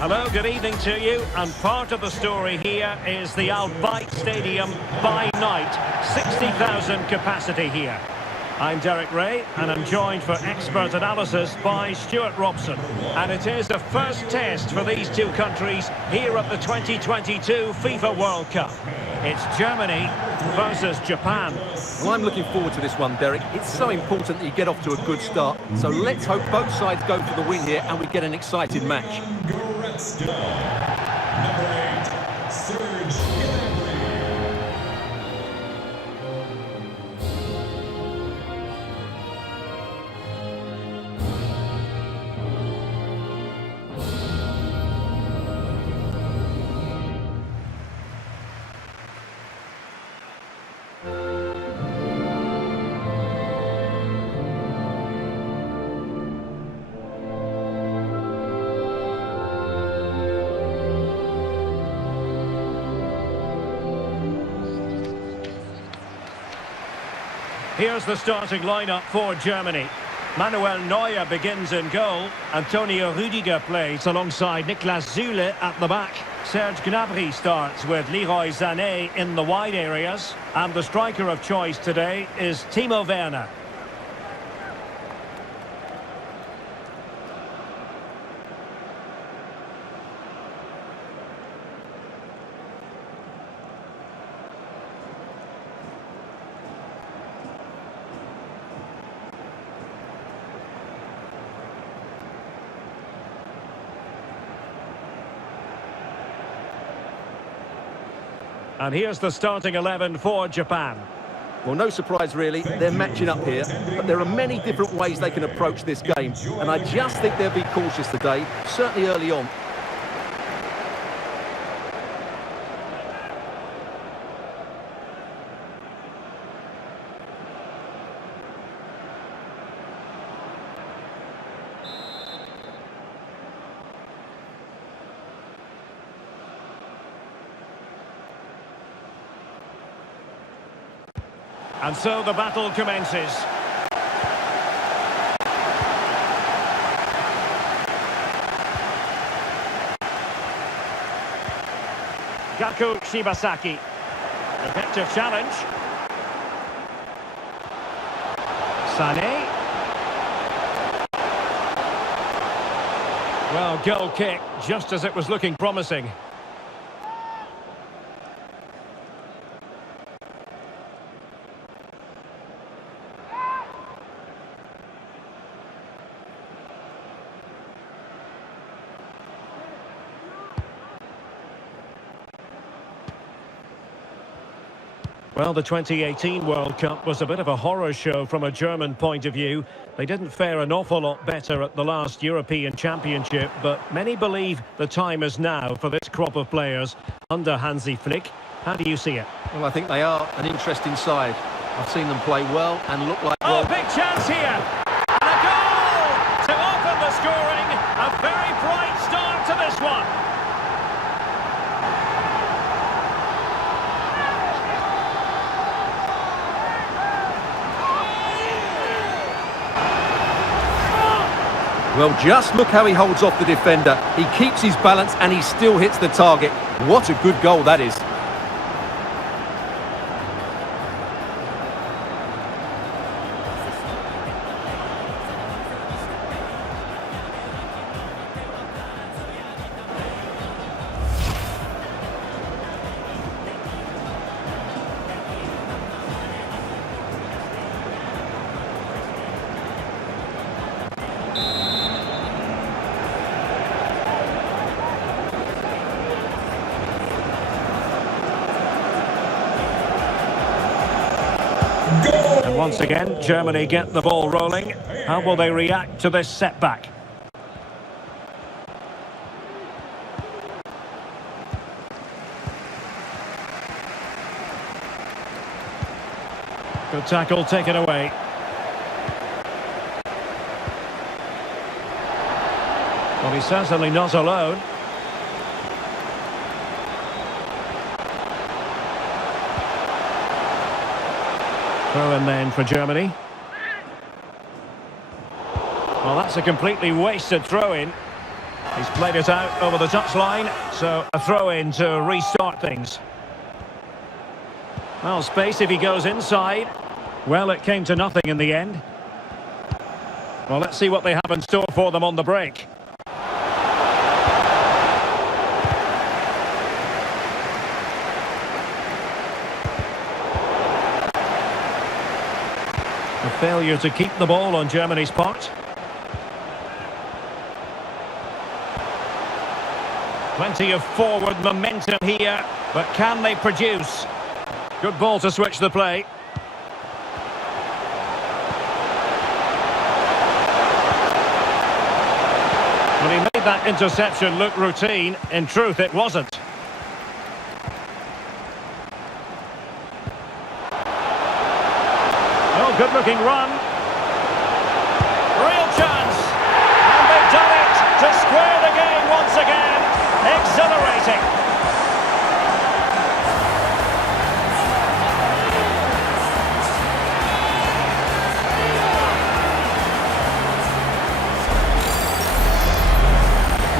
Hello, good evening to you. And part of the story here is the Al Bayt Stadium by night. 60,000 capacity here. I'm Derek Ray, and I'm joined for expert analysis by Stuart Robson. And it is the first test for these two countries here at the 2022 FIFA World Cup. It's Germany versus Japan. Well, I'm looking forward to this one, Derek. It's so important that you get off to a good start. So let's hope both sides go for the win here and we get an exciting match. Here's the starting lineup for Germany. Manuel Neuer begins in goal. Antonio Rüdiger plays alongside Niklas Süle at the back. Serge Gnabry starts with Leroy Sané in the wide areas. And the striker of choice today is Timo Werner. And here's the starting 11 for Japan. Well, no surprise really, they're matching up here, but there are many different ways they can approach this game, and I just think they'll be cautious today, certainly early on. And so the battle commences. Gaku Shibasaki. Effective challenge. Sané. Well, goal kick, just as it was looking promising. Well, the 2018 World Cup was a bit of a horror show from a German point of view. They didn't fare an awful lot better at the last European Championship, but many believe the time is now for this crop of players under Hansi Flick. How do you see it? Well, I think they are an interesting side. I've seen them play well and look like... Oh, big chance here! And a goal to open the scoring. A very bright start to this one. Well, just look how he holds off the defender. He keeps his balance and he still hits the target. What a good goal that is. And once again, Germany get the ball rolling. How will they react to this setback? Good tackle taken away. Well, he's certainly not alone. Throw in then for Germany. Well, that's a completely wasted throw-in. He's played it out over the touchline, so a throw-in to restart things. Well, space if he goes inside. Well, it came to nothing in the end. Well, let's see what they have in store for them on the break. A failure to keep the ball on Germany's part. Plenty of forward momentum here, but can they produce? Good ball to switch the play. Well, he made that interception look routine. In truth, it wasn't. Oh, good-looking run. Real chance. And they've done it to square the game once again. Exhilarating.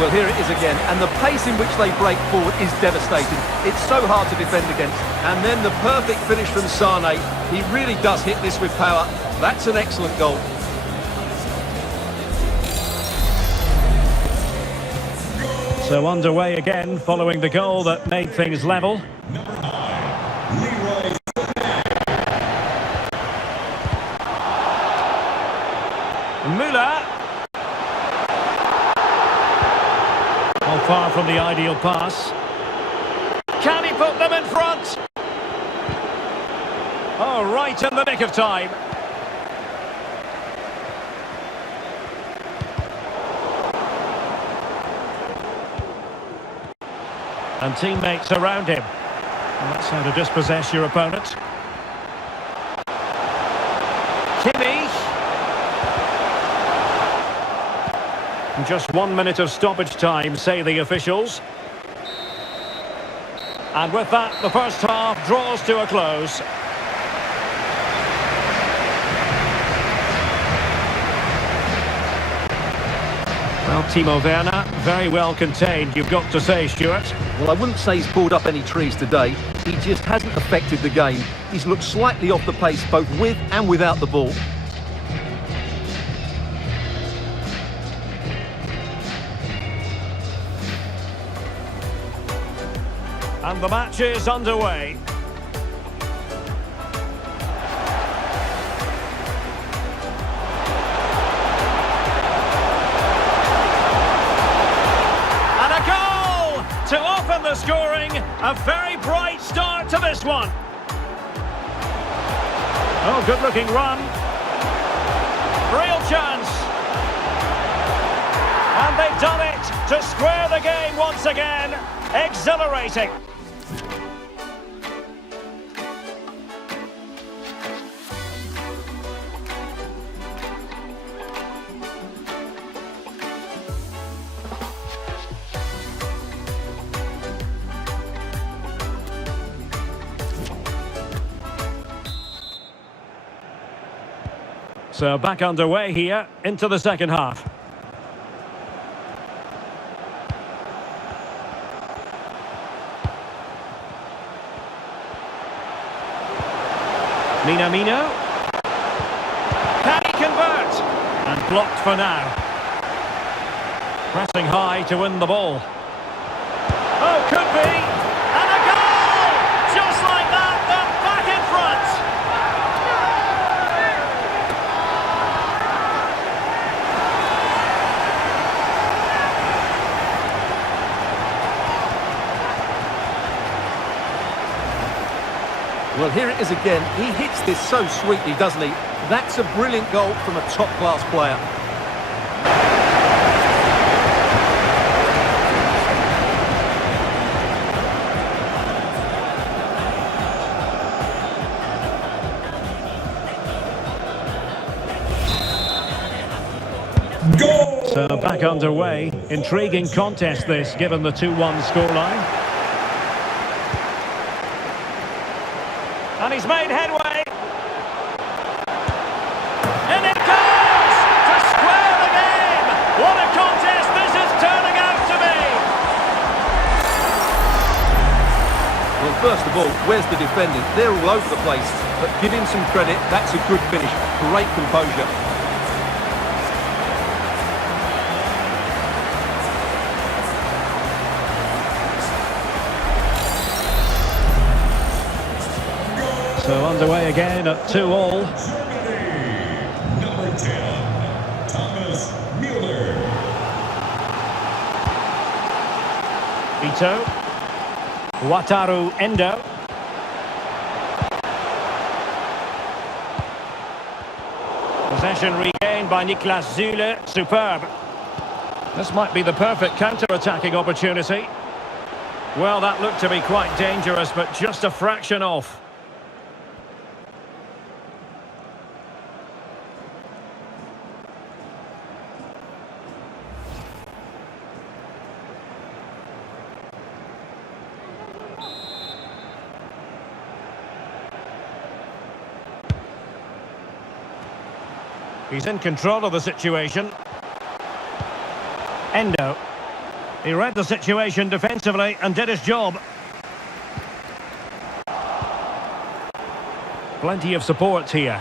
Well, here it is again, and the pace in which they break forward is devastating. It's so hard to defend against. And then the perfect finish from Sane. He really does hit this with power. That's an excellent goal. So underway again, following the goal that made things level. Müller. Far from the ideal pass. Can he put them in front? Oh, right in the nick of time. And teammates around him. And that's how to dispossess your opponent. Kimmich. Just 1 minute of stoppage time, say the officials. And with that, the first half draws to a close. Well, Timo Werner, very well contained, you've got to say, Stuart. Well, I wouldn't say he's pulled up any trees today. He just hasn't affected the game. He's looked slightly off the pace, both with and without the ball. And the match is underway. And a goal to open the scoring. A very bright start to this one. Oh, good-looking run. Real chance. And they've done it to square the game once again. Exhilarating. So back underway here into the second half. Minamino. Can he convert? And blocked for now. Pressing high to win the ball. Oh, could be. And a goal! Just like that, they're back in front. Well, here it is again. He hits this so sweetly, doesn't he? That's a brilliant goal from a top-class player. Goal! So back underway. Intriguing contest this, given the 2-1 scoreline. And he's made headway. And it goes to square the game. What a contest this is turning out First of all, where's the defending? They're all over the place, but give him some credit. That's a good finish. Great composure. So underway again at 2-all. Number 10, Thomas Mueller. Ito. Wataru Endo. Possession regained by Niklas Süle. Superb. This might be the perfect counter-attacking opportunity. Well, that looked to be quite dangerous, but just a fraction off. He's in control of the situation. Endo. He read the situation defensively and did his job. Plenty of support here.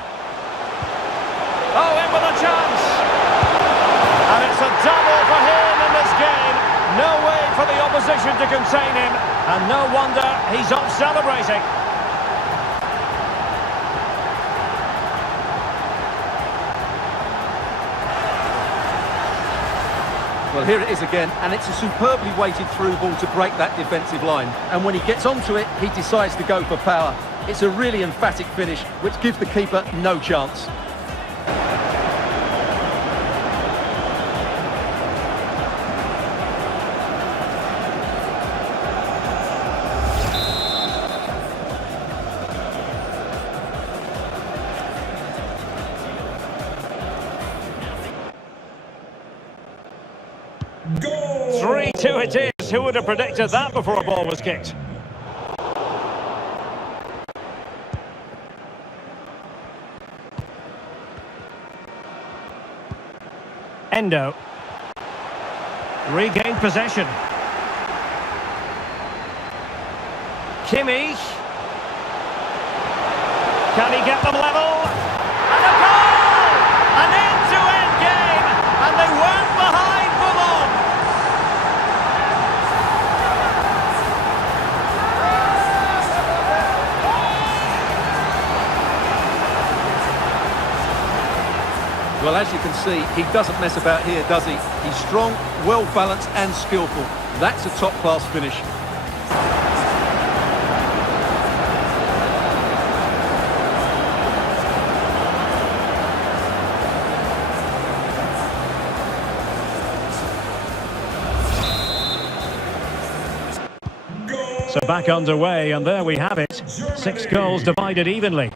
Oh, in with a chance! And it's a double for him in this game. No way for the opposition to contain him. And no wonder he's up celebrating. Well, here it is again, and it's a superbly weighted through ball to break that defensive line. And when he gets onto it, he decides to go for power. It's a really emphatic finish, which gives the keeper no chance. Goal! 3-2 it is. Who would have predicted that before a ball was kicked? Endo. Regained possession. Kimmich. Can he get them level? And a goal! An end-to-end game, and they weren't behind for long. Well, as you can see, he doesn't mess about here, does he? He's strong, well-balanced and skillful. That's a top-class finish. So back underway, and there we have it. 6 goals divided evenly.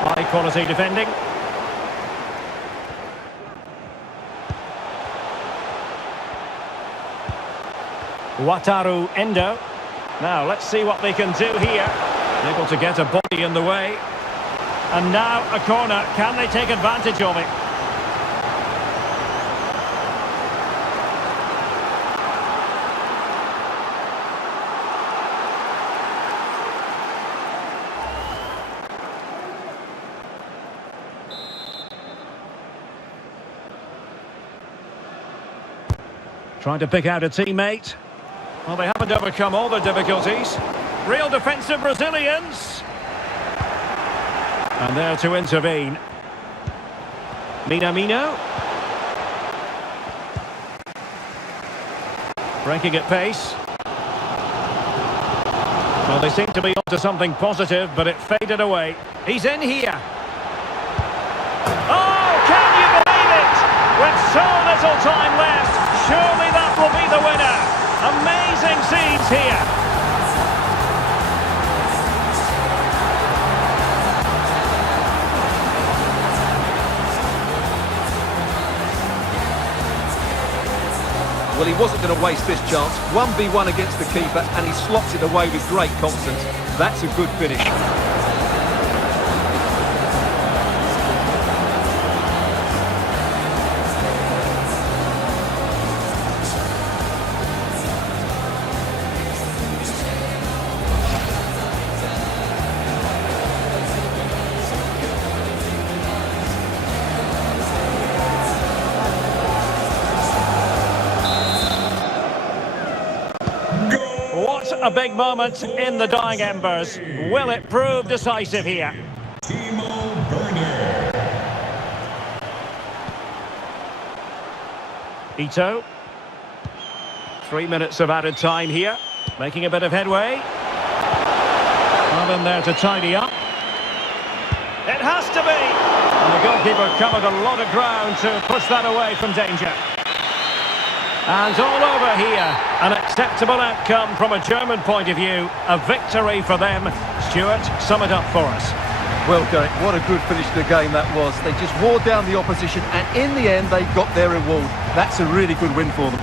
High quality defending. Wataru Endo. Now let's see what they can do here. Able to get a body in the way. And now a corner. Can they take advantage of it? Trying to pick out a teammate. Well, they haven't overcome all the difficulties. Real defensive Brazilians. And there to intervene. Minamino. Breaking at pace. Well, they seem to be onto something positive, but it faded away. He's in here. Oh, can you believe it? With so little time left. Surely that will be the winner. Amazing scenes here. Well, he wasn't going to waste this chance. 1v1 against the keeper, and he slots it away with great confidence. That's a good finish. a big moment in the dying embers. Will it prove decisive here? Timo Werner. Ito. 3 minutes of added time here. Making a bit of headway. Not in there to tidy up. It has to be! And the goalkeeper covered a lot of ground to push that away from danger. And all over here. An acceptable outcome from a German point of view. A victory for them. Stuart, sum it up for us. Well, Derek, what a good finish to the game that was. They just wore down the opposition, and in the end, they got their reward. That's a really good win for them.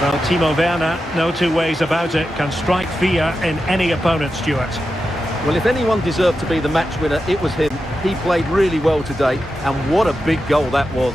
Well, Timo Werner, no two ways about it, can strike fear in any opponent, Stuart. Well, if anyone deserved to be the match winner, it was him. He played really well today, and what a big goal that was.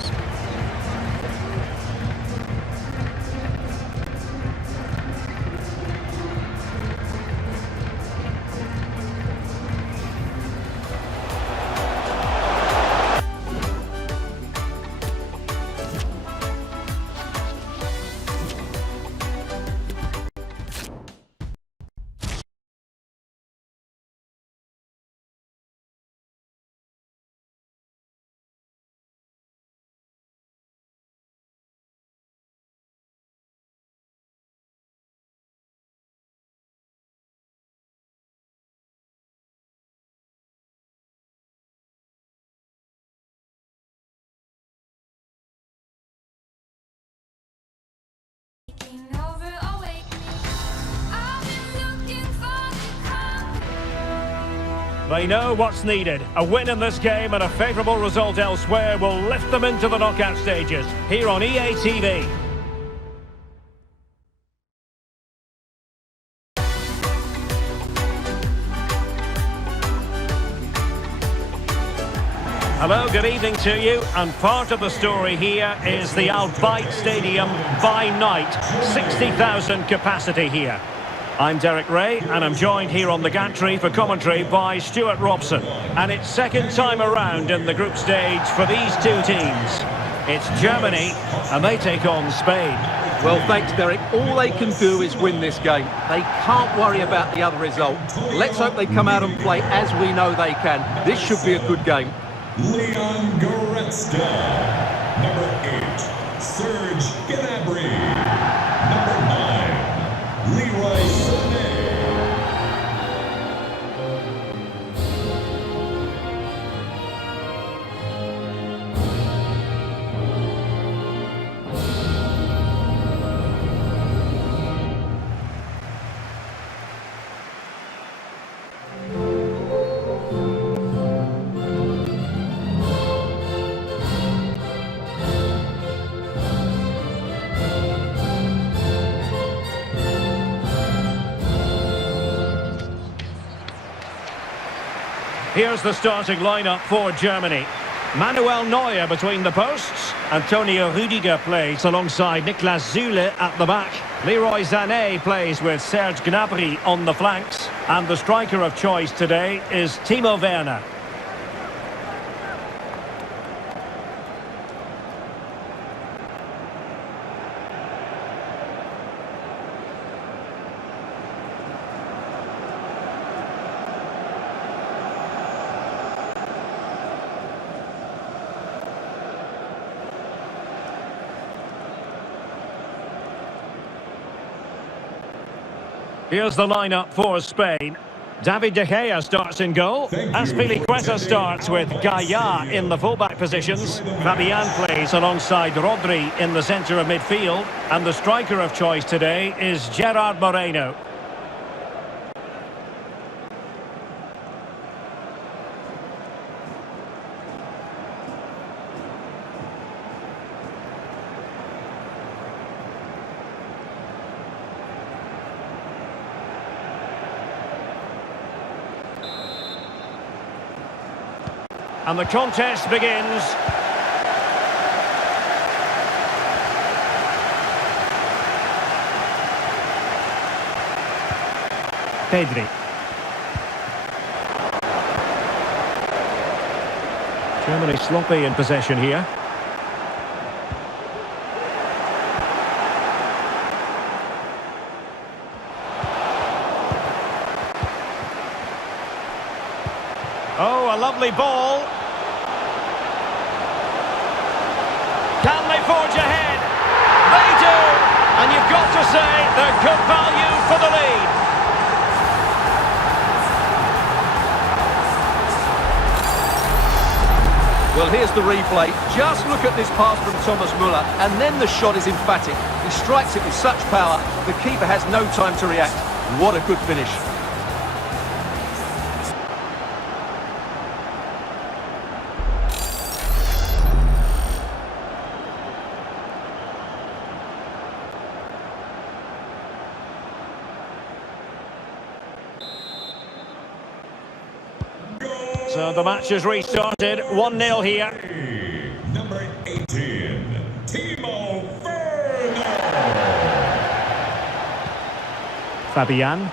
They know what's needed. A win in this game and a favourable result elsewhere will lift them into the knockout stages. Here on EA TV. Hello, good evening to you, and part of the story here is the Al Bayt Stadium by night. 60,000 capacity here. I'm Derek Ray, and I'm joined here on the gantry for commentary by Stuart Robson. And it's second time around in the group stage for these two teams. It's Germany, and they take on Spain. Well, thanks, Derek. All they can do is win this game. They can't worry about the other result. Let's hope they come out and play as we know they can. This should be a good game. Leon Goretzka. Number 8, Serge Gnabry. Number 9, Leroy Sané. Here's the starting lineup for Germany. Manuel Neuer between the posts. Antonio Rüdiger plays alongside Niklas Süle at the back. Leroy Sané plays with Serge Gnabry on the flanks. And the striker of choice today is Timo Werner. Here's the lineup for Spain. David De Gea starts in goal. Azpilicueta starts with Gaia in the fullback positions. Fabian plays alongside Rodri in the centre of midfield. And the striker of choice today is Gerard Moreno. And the contest begins. Pedri. Germany sloppy in possession here. Oh, a lovely ball. Can they forge ahead? They do! And you've got to say they're good value for the lead. Well, here's the replay. Just look at this pass from Thomas Müller, and then the shot is emphatic. He strikes it with such power, the keeper has no time to react. What a good finish. So the match has restarted, 1-0 here. Number 18, Timo Werner. Fabian.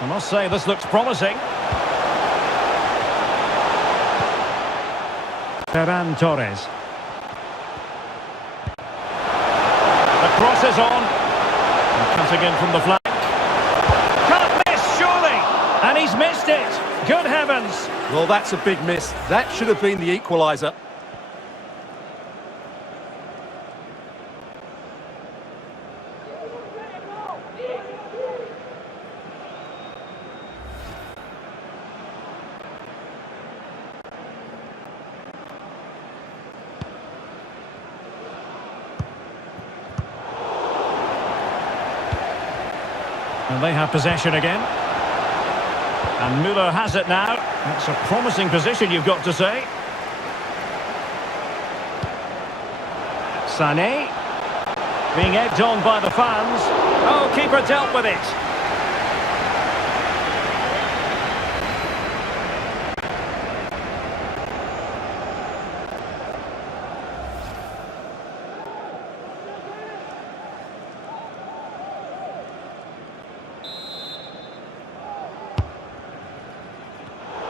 I must say, this looks promising. Ferran Torres. The cross is on. And cutting in from the flank. Can't miss, surely! And he's missed it. Good heavens! Well, that's a big miss. That should have been the equaliser. And they have possession again. And Müller has it now. It's a promising position, you've got to say. Sané. Being egged on by the fans. Oh, keeper dealt with it.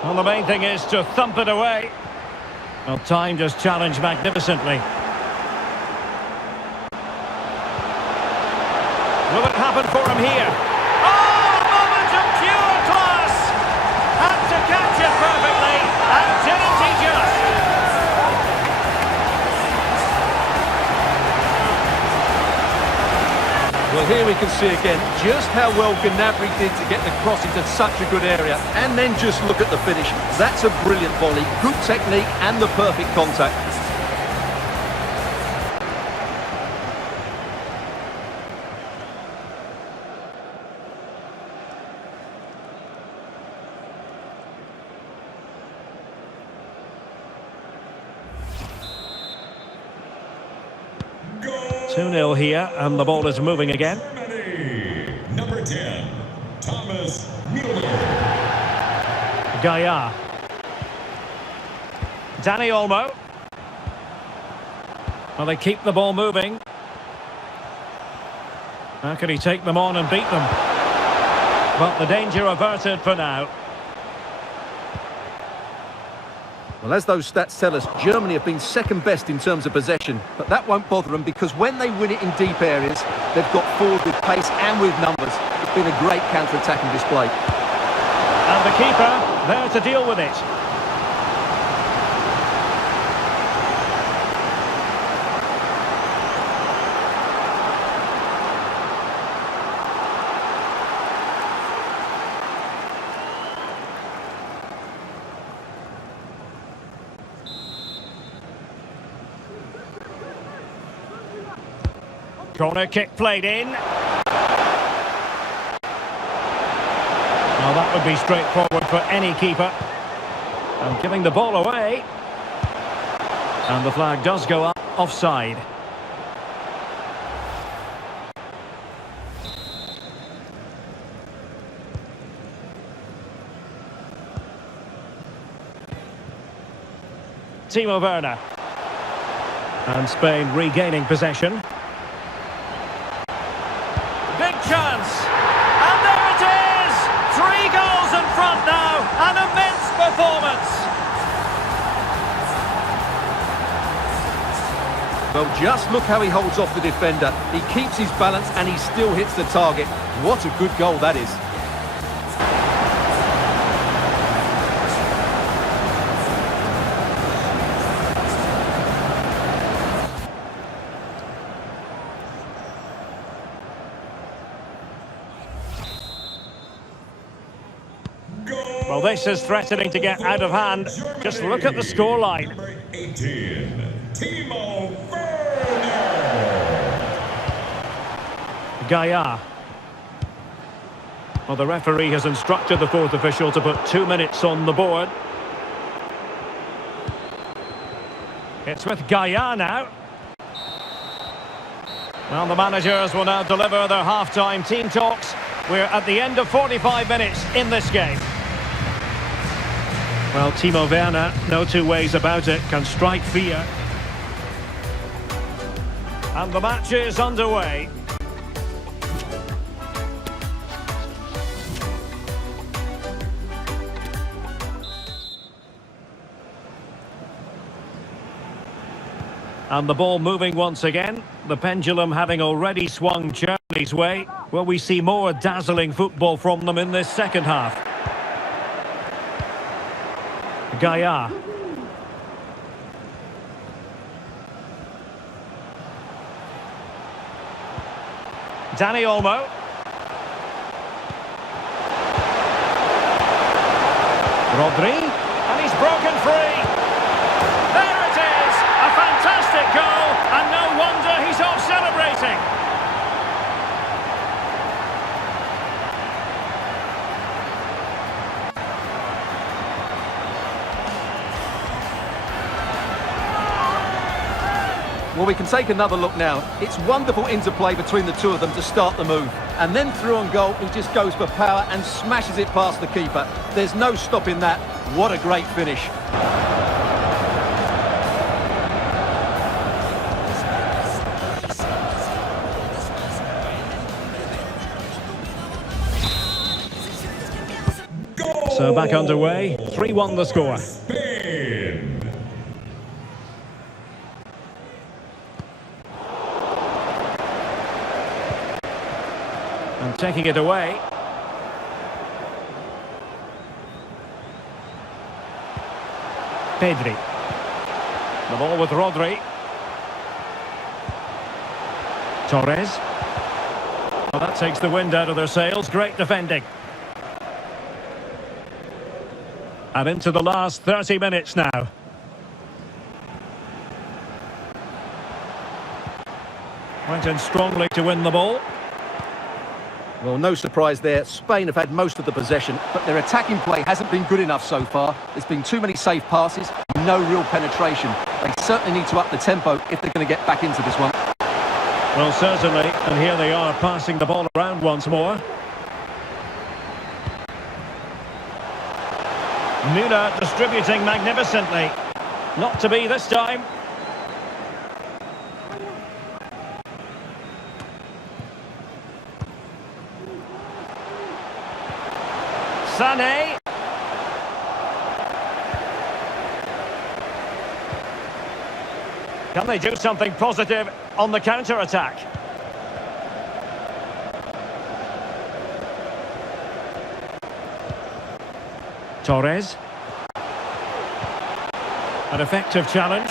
Well, the main thing is to thump it away. Well, timed his challenge magnificently. Will it happen for him here? Oh, a moment of pure class! Had to catch it perfectly, and didn't he just? Well, here we can see again just how well Gnabry did to get the cross into such a good area. And then just look at the finish. That's a brilliant volley, good technique and the perfect contact. Goal! 2-0 here, and the ball is moving again. Germany. Number 10, Thomas Müller. Gaia. Dani Olmo. Well, they keep the ball moving. How can he take them on and beat them? Well, the danger averted for now. Well, as those stats tell us, Germany have been second best in terms of possession, but that won't bother them because when they win it in deep areas, they've got forward with pace and with numbers. It's been a great counter-attacking display. And the keeper there to deal with it. Corner kick played in. Well, that would be straightforward for any keeper. And giving the ball away. And the flag does go up, offside. Timo Werner. And Spain regaining possession. Big chance. And there it is! 3 goals in front now. An immense performance. Well, just look how he holds off the defender. He keeps his balance and he still hits the target. What a good goal that is. Well, this is threatening to get out of hand. Just look at the scoreline. Number 18, Timo Werner. Gaia. Well, the referee has instructed the fourth official to put 2 minutes on the board. It's with Gaia now. Well, the managers will now deliver their half-time team talks. We're at the end of 45 minutes in this game. Well, Timo Werner, no two ways about it, can strike fear. And the match is underway. And the ball moving once again. The pendulum having already swung Germany's way. Will we see more dazzling football from them in this second half? Gaia. Dani Olmo. Rodri. And he's broken free. There it is! A fantastic goal, and no wonder he's off celebrating. Well, we can take another look now. It's wonderful interplay between the two of them to start the move. And then through on goal, he just goes for power and smashes it past the keeper. There's no stopping that. What a great finish. So back underway, 3-1 the score. Spain. And taking it away. Pedri. The ball with Rodri. Torres. Well, that takes the wind out of their sails. Great defending. And into the last 30 minutes now. Went in strongly to win the ball. Well, no surprise there. Spain have had most of the possession, but their attacking play hasn't been good enough so far. There's been too many safe passes, no real penetration. They certainly need to up the tempo if they're going to get back into this one. Well, certainly. And here they are passing the ball around once more. Müller distributing magnificently. Not to be this time. Sané. Can they do something positive on the counter-attack? Torres. An effective challenge.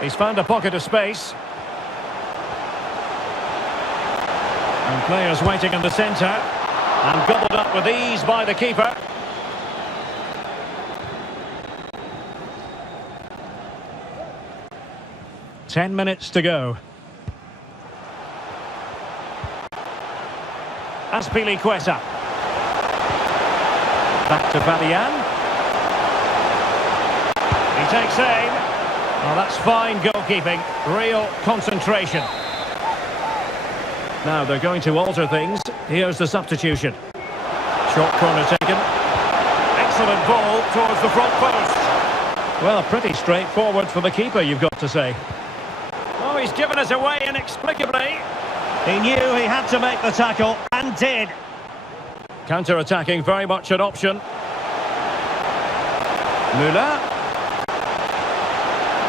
He's found a pocket of space. And players waiting in the centre. And gobbled up with ease by the keeper. Ten minutes to go. Azpilicueta. Back to Fabian. He takes aim. Oh, that's fine goalkeeping. Real concentration. Now they're going to alter things. Here's the substitution. Short corner taken. Excellent ball towards the front post. Well, pretty straightforward for the keeper, you've got to say. Oh, he's given us away inexplicably. He knew he had to make the tackle, and did. Counter-attacking, very much an option. Müller.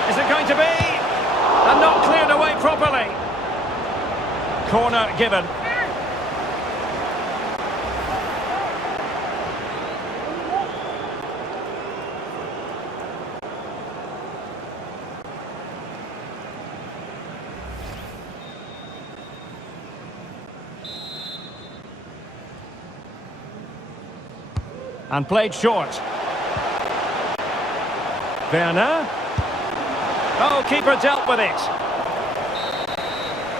Is it going to be? And not cleared away properly. Corner given. And played short. Werner. Oh, keeper dealt with it.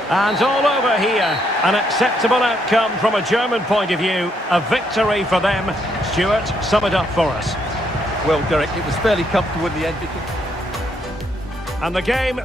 And all over here. An acceptable outcome from a German point of view. A victory for them. Stuart, sum it up for us. Well, Derek, it was fairly comfortable in the end. And the game...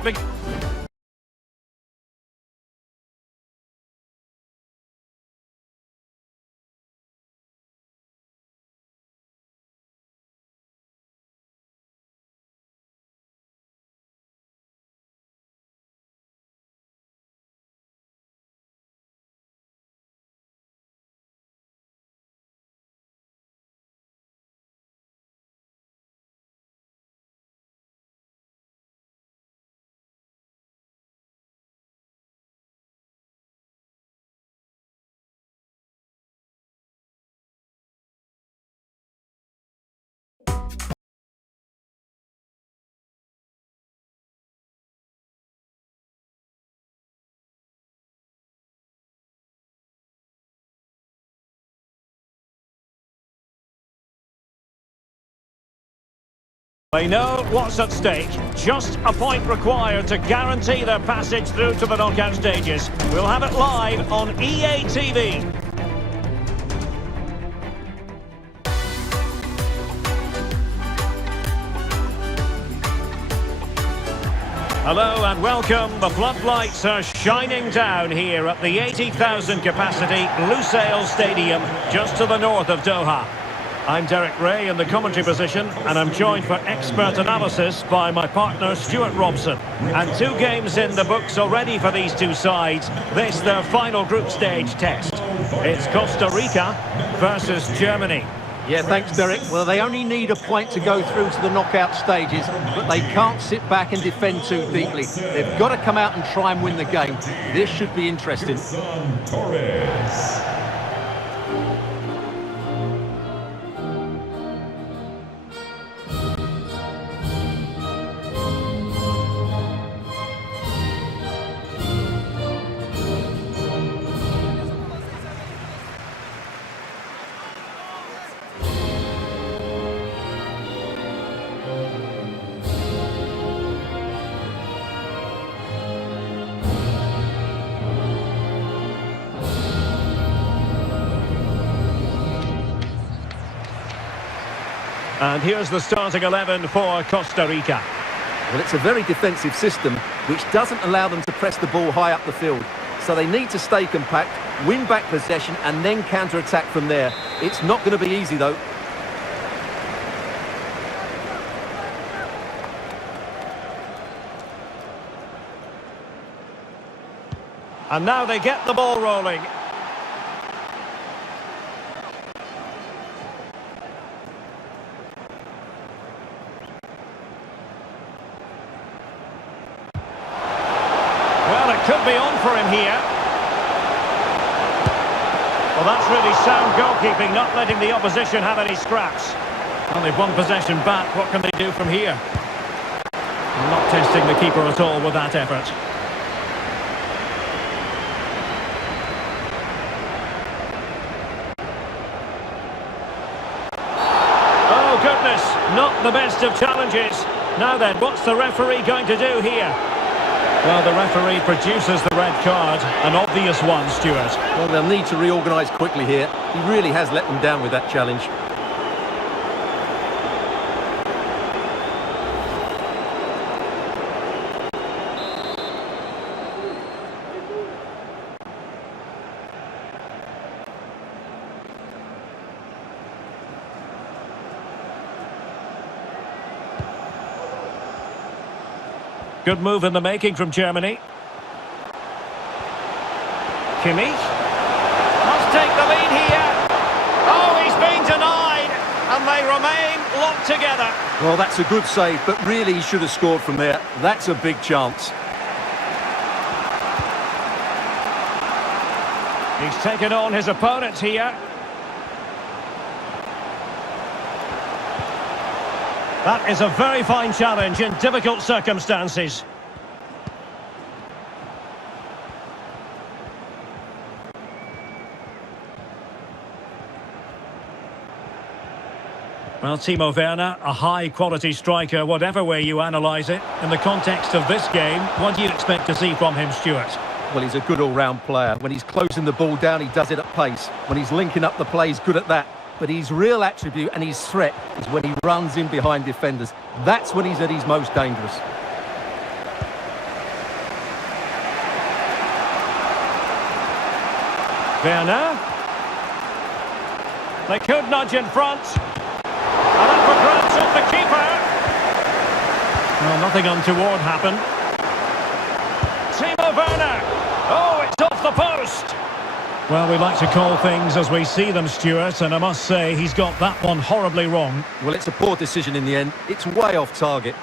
They know what's at stake. Just a point required to guarantee their passage through to the knockout stages. We'll have it live on EA TV. Hello and welcome. The floodlights are shining down here at the 80,000 capacity Lusail Stadium, just to the north of Doha. I'm Derek Ray in the commentary position, and I'm joined for expert analysis by my partner Stuart Robson. And 2 games in the books already for these two sides. This their final group stage test. It's Costa Rica versus Germany. Yeah, thanks, Derek. Well, they only need a point to go through to the knockout stages, but they can't sit back and defend too deeply. They've got to come out and try and win the game. This should be interesting. Torres. And here's the starting 11 for Costa Rica. Well, it's a very defensive system, which doesn't allow them to press the ball high up the field. So they need to stay compact, win back possession, and then counter-attack from there. It's not going to be easy, though. And now they get the ball rolling. Well, it could be on for him here. Well, that's really sound goalkeeping, not letting the opposition have any scraps. Well, they've won possession back. What can they do from here? Not testing the keeper at all with that effort. Oh, goodness, not the best of challenges. Now then, what's the referee going to do here? Well, the referee produces the red card, an obvious one, Stuart. Well, they'll need to reorganise quickly here. He really has let them down with that challenge. Good move in the making from Germany. Kimmich must take the lead here. Oh, he's been denied, and they remain locked together. Well, that's a good save, but really he should have scored from there. That's a big chance. He's taken on his opponent here. That is a very fine challenge in difficult circumstances. Well, Timo Werner, a high-quality striker, whatever way you analyse it. In the context of this game, what do you expect to see from him, Stuart? Well, he's a good all-round player. When he's closing the ball down, he does it at pace. When he's linking up the play, he's good at that. But his real attribute and his threat is when he runs in behind defenders. That's when he's at his most dangerous. Werner. They could nudge in front. And up for grabs off the keeper. Well, nothing untoward happened. Timo Werner. Oh, it's off the post. Well, we like to call things as we see them, Stuart, and I must say he's got that one horribly wrong. Well, it's a poor decision in the end. It's way off target.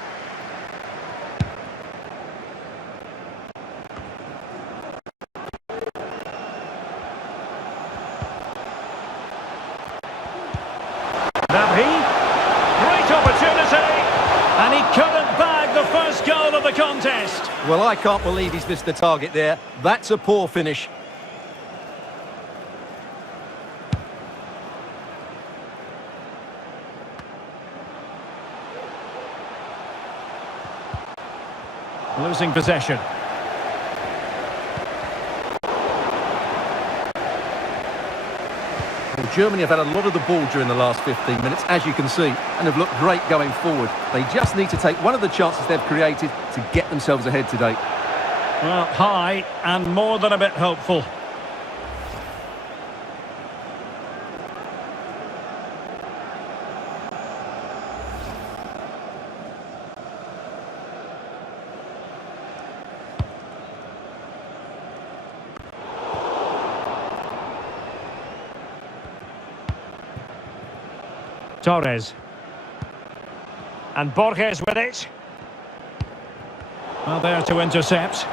Great opportunity, and he couldn't bag the first goal of the contest. Well, I can't believe he's missed the target there. That's a poor finish. Losing possession. Well, Germany have had a lot of the ball during the last 15 minutes, as you can see, and have looked great going forward. They just need to take one of the chances they've created to get themselves ahead today. Well, high and more than a bit hopeful. Torres. And Borges with it. Well, there to intercept.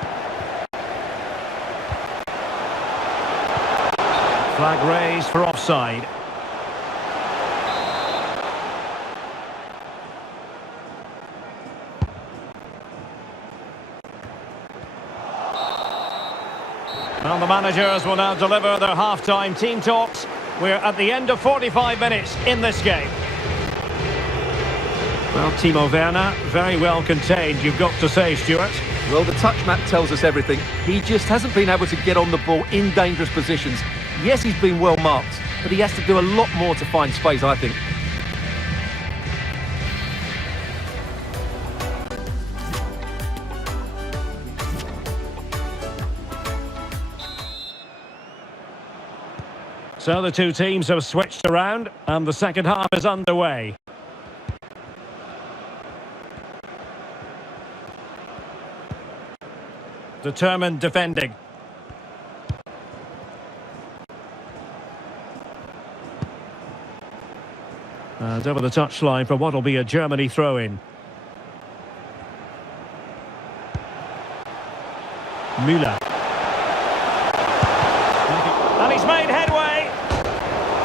Flag raised for offside. Well, the managers will now deliver their half-time team talks. We're at the end of 45 minutes in this game. Well, Timo Werner, very well contained, you've got to say, Stuart. Well, the touch map tells us everything. He just hasn't been able to get on the ball in dangerous positions. Yes, he's been well marked, but he has to do a lot more to find space, I think. So the two teams have switched around and the second half is underway. Determined defending. And over the touchline for what will be a Germany throw-in. Müller. And he's made headway.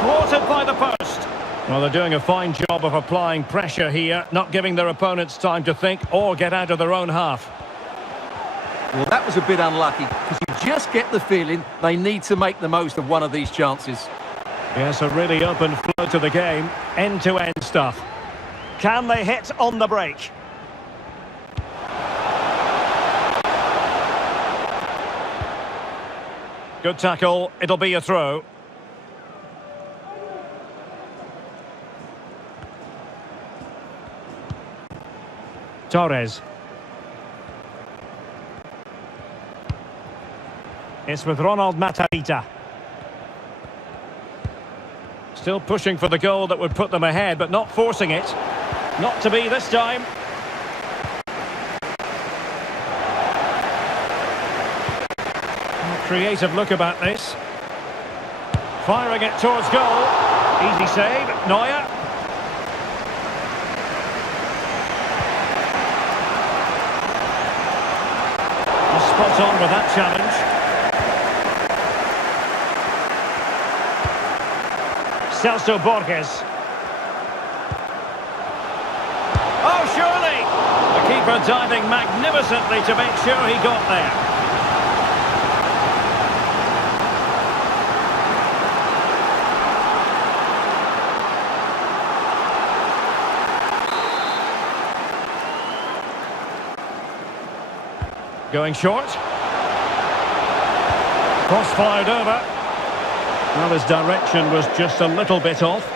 Thwarted by the post. Well, they're doing a fine job of applying pressure here, not giving their opponents time to think or get out of their own half. Well, that was a bit unlucky, because you just get the feeling they need to make the most of one of these chances. Yes, a really open flow to the game, end-to-end stuff. Can they hit on the break? Good tackle, it'll be a throw. Torres. It's with Ronald Matarita. Still pushing for the goal that would put them ahead, but not forcing it. Not to be this time. Creative look about this. Firing it towards goal. Easy save, Neuer. Spot on with that challenge. Celso Borges. Oh, surely! The keeper diving magnificently to make sure he got there. Going short. Cross fired over. Well, his direction was just a little bit off.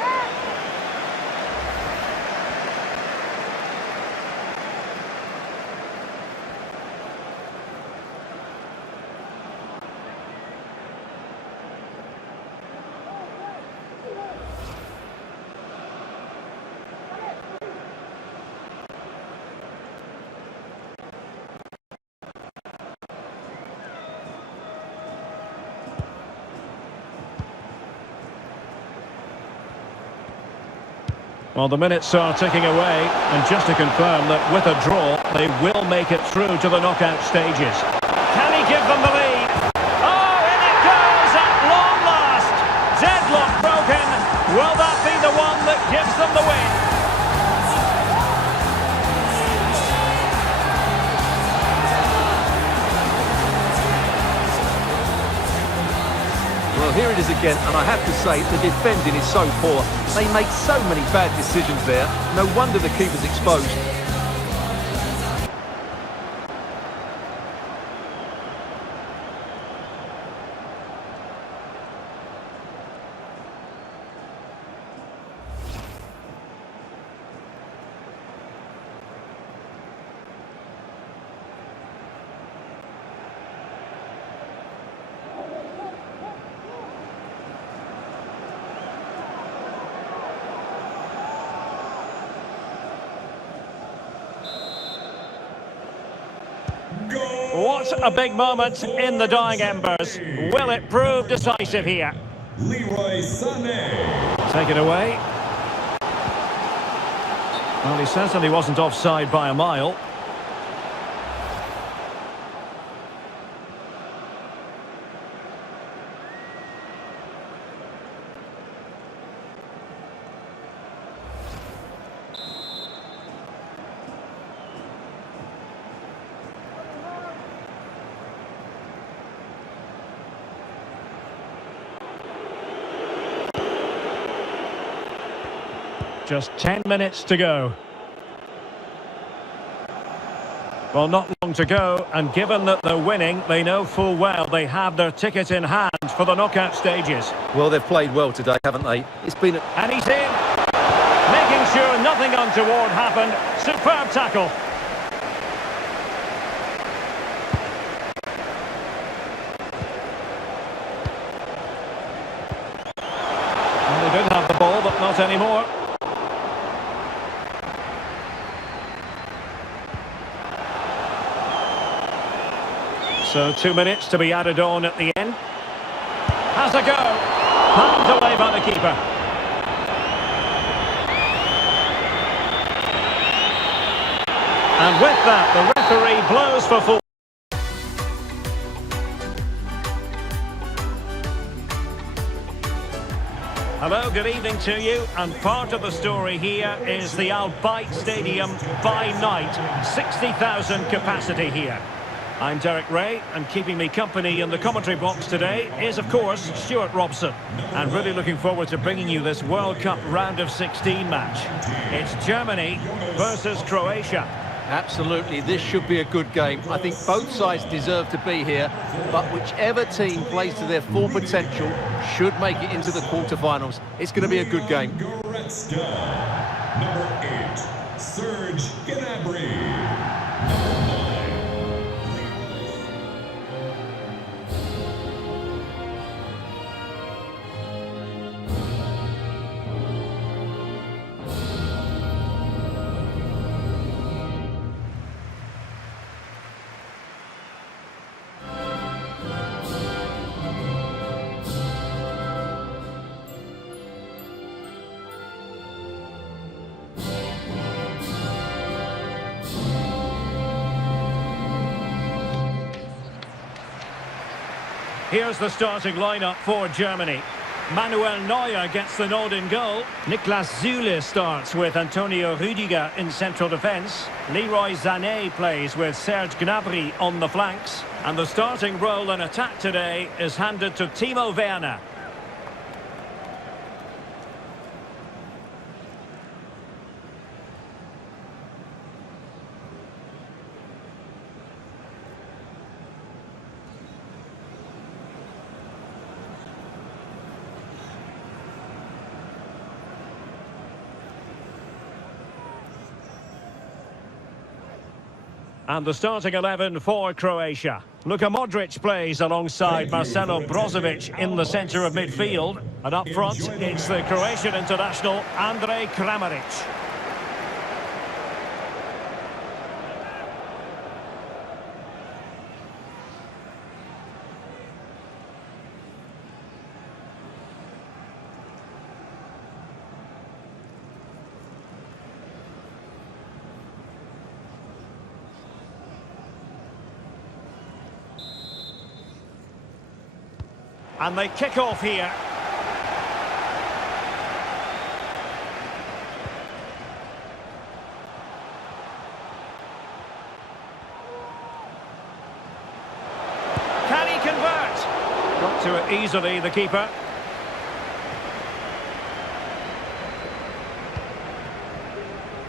Well, the minutes are ticking away, and just to confirm that with a draw, they will make it through to the knockout stages. Can he give them the lead? Oh, in it goes at long last! Deadlock broken. Will that be the one that gives them the win? Well, here it is again, and I have to say, the defending is so poor. They make so many bad decisions there. No wonder the keeper's exposed. What a big moment in the dying embers. Will it prove decisive here? Leroy Sané. Take it away. Well, he certainly wasn't offside by a mile. Just 10 minutes to go. Well, not long to go, and given that they're winning, they know full well they have their ticket in hand for the knockout stages. Well, they've played well today, haven't they? It's been And he's in, making sure nothing untoward happened. Superb tackle. Well, they did have the ball, but not anymore. So 2 minutes to be added on at the end. Has a go. Palmed away by the keeper. And with that, the referee blows for full. Hello, good evening to you. And part of the story here is the Al Bayt Stadium by night. 60,000 capacity here. I'm Derek Ray, and keeping me company in the commentary box today is, of course, Stuart Robson. And really looking forward to bringing you this World Cup round of 16 match. It's Germany versus Croatia. Absolutely, this should be a good game. I think both sides deserve to be here, but whichever team plays to their full potential should make it into the quarterfinals. It's going to be a good game. Goretzka. Number 8, Serge Gnabry. Here's the starting lineup for Germany. Manuel Neuer gets the nod in goal. Niklas Süle starts with Antonio Rüdiger in central defence. Leroy Sané plays with Serge Gnabry on the flanks. And the starting role in attack today is handed to Timo Werner. And the starting 11 for Croatia. Luka Modric plays alongside Marcelo Brozovic in the centre of midfield. And up front, it's the Croatian international, Andrej Kramaric. And they kick off here. Can he convert? Got to it easily, the keeper.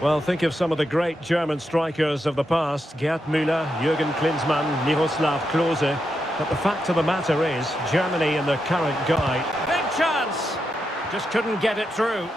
Well, think of some of the great German strikers of the past. Gerd Müller, Jürgen Klinsmann, Miroslav Klose. But the fact of the matter is, Germany in the current guide. Big chance! Just couldn't get it through.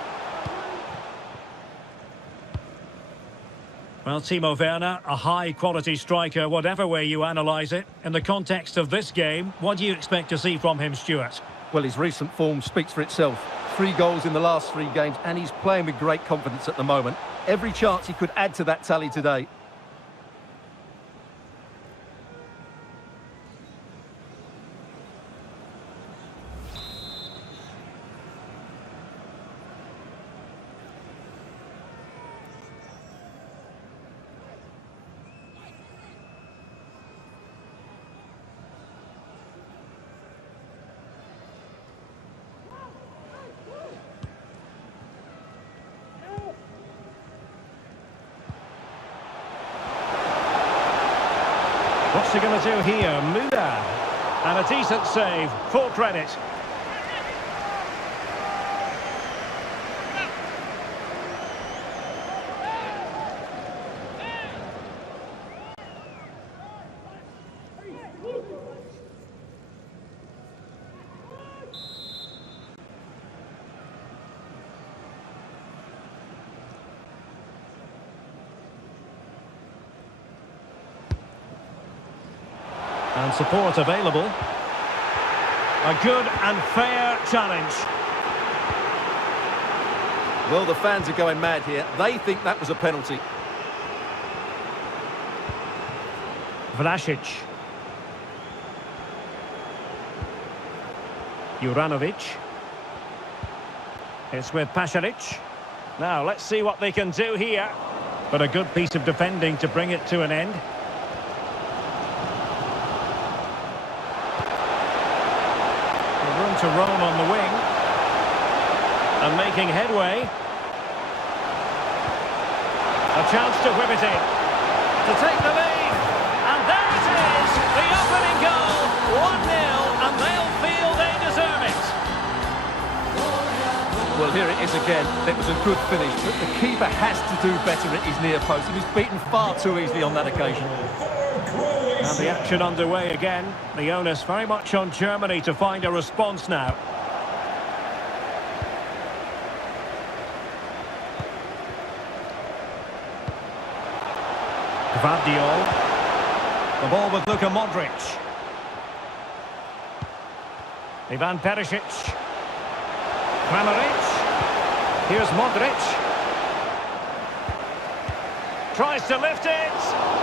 Well, Timo Werner, a high-quality striker, whatever way you analyse it. In the context of this game, what do you expect to see from him, Stuart? Well, his recent form speaks for itself. 3 goals in the last 3 games, and he's playing with great confidence at the moment. Every chance he could add to that tally today. What's he going to do here? Müller. And a decent save. Full credit. And support available. A good and fair challenge. Well, the fans are going mad here. They think that was a penalty. Vlasic. Juranovic. It's with Pasalic. Now, let's see what they can do here. But a good piece of defending to bring it to an end. Room to roam on the wing. And making headway. A chance to whip it in. To take the lead. And there it is! The opening goal. 1-0, and they'll feel they deserve it. Well, here it is again. It was a good finish, but the keeper has to do better at his near post. He was beaten far too easily on that occasion. And the action underway again. The onus very much on Germany to find a response now. Gvardiol. The ball with Luka Modric. Ivan Perisic. Kramaric. Here's Modric. Tries to lift it.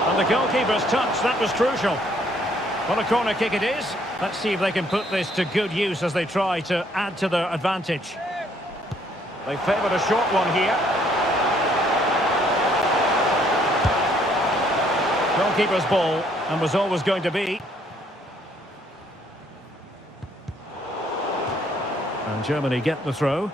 And the goalkeeper's touch, that was crucial. What a corner kick it is. Let's see if they can put this to good use as they try to add to their advantage. They favoured a short one here. Goalkeeper's ball, and was always going to be. And Germany get the throw.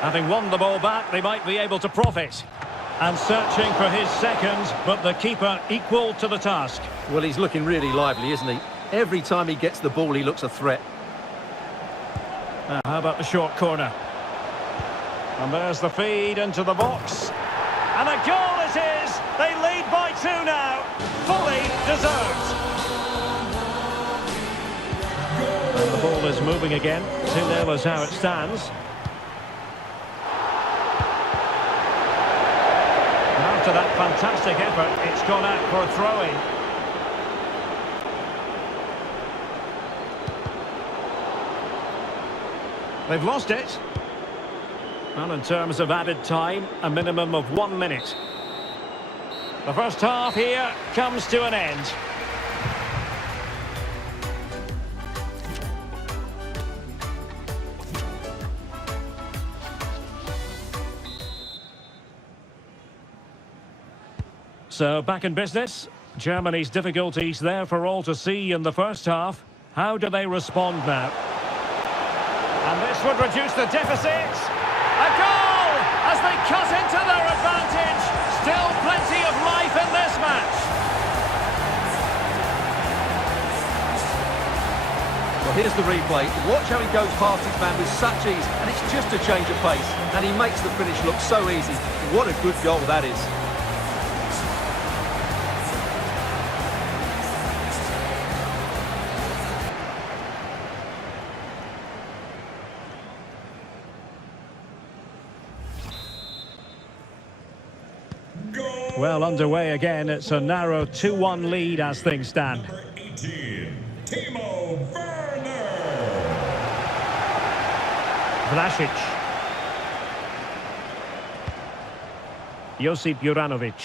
Having won the ball back, they might be able to profit. And searching for his second, but the keeper equal to the task. Well, he's looking really lively, isn't he? Every time he gets the ball, he looks a threat. Now, how about the short corner? And there's the feed into the box. And a goal it is! They lead by 2 now. Fully deserved. And the ball is moving again. 2-0 is how it stands. after that fantastic effort, it's gone out for a throw-in. They've lost it. Well, in terms of added time, a minimum of 1 minute. The first half here comes to an end. So, back in business. Germany's difficulties there for all to see in the first half. How do they respond now? And this would reduce the deficit. A goal as they cut into their advantage. Still plenty of life in this match. Well, here's the replay. Watch how he goes past his man with such ease, and it's just a change of pace. And he makes the finish look so easy. What a good goal that is. Well, underway again. It's a narrow 2-1 lead as things stand. Number 18, Timo Werner. Vlasic. Josip Juranovic.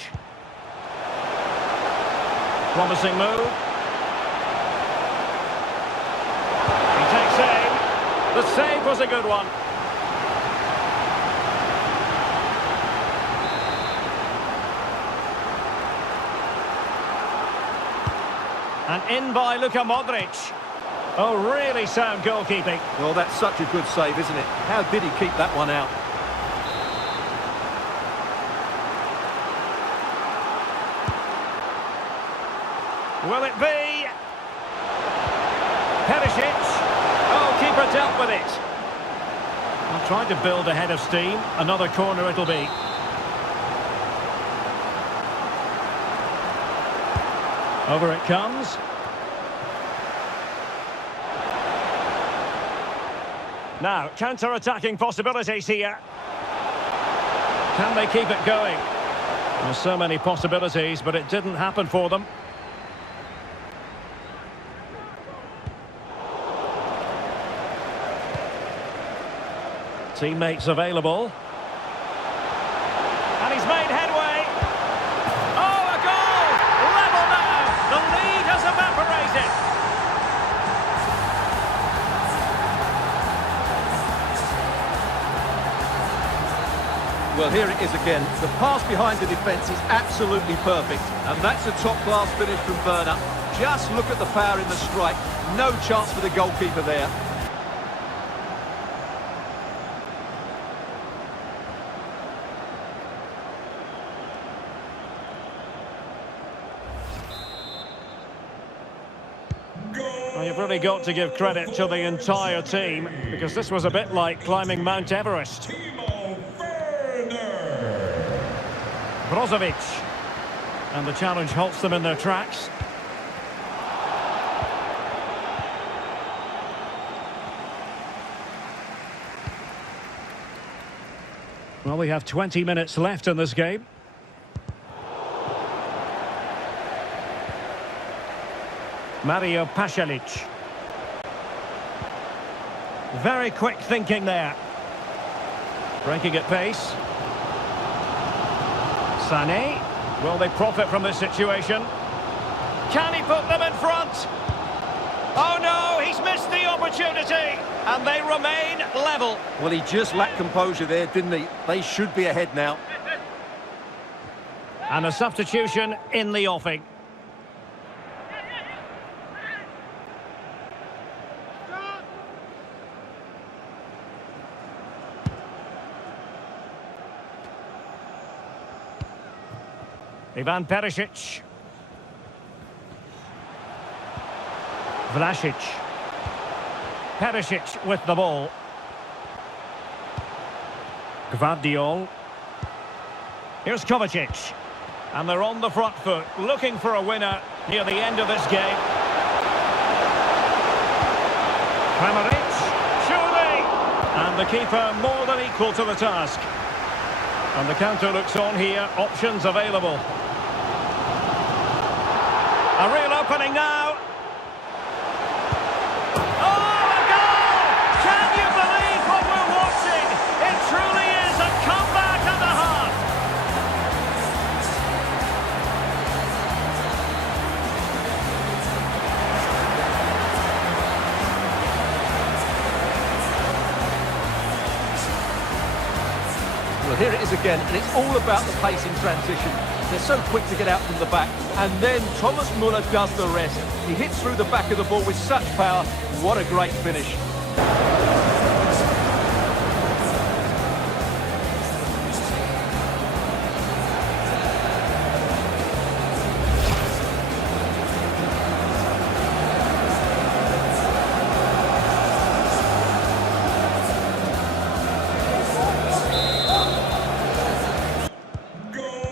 Promising move. He takes aim. The save was a good one. And in by Luka Modric. Oh, really sound goalkeeping. Well, that's such a good save, isn't it? How did he keep that one out? Will it be? Perisic. Oh, keeper dealt with it. I'm trying to build a head of steam. Another corner it'll be. Over it comes. Now, counter-attacking possibilities here. Can they keep it going? There's so many possibilities, but it didn't happen for them. Teammates available. And he's made headway. Oh, a goal! Level now! The lead has evaporated. Well, here it is again. The pass behind the defence is absolutely perfect. And that's a top-class finish from Werner. Just look at the power in the strike. No chance for the goalkeeper there. Well, you've really got to give credit to the entire team, because this was a bit like climbing Mount Everest. Timo Werner. Brozovic. And the challenge halts them in their tracks. Well, we have 20 minutes left in this game. Mario Pasalic. Very quick thinking there. Breaking at pace. Sané. Will they profit from this situation? Can he put them in front? Oh no, he's missed the opportunity. And they remain level. Well, he just lacked composure there, didn't he? They should be ahead now. And a substitution in the offing. Ivan Perisic. Vlasic. Perisic with the ball. Gvardiol. Here's Kovacic. And they're on the front foot, looking for a winner near the end of this game. Kramaric. Surely! And the keeper more than equal to the task. And the counter looks on here, options available. A real opening now. Oh, a goal! Can you believe what we're watching? It truly is a comeback and a half. Well, here it is again, and it's all about the pace in transition. They're so quick to get out from the back, and then Thomas Muller does the rest. He hits through the back of the ball with such power. What a great finish.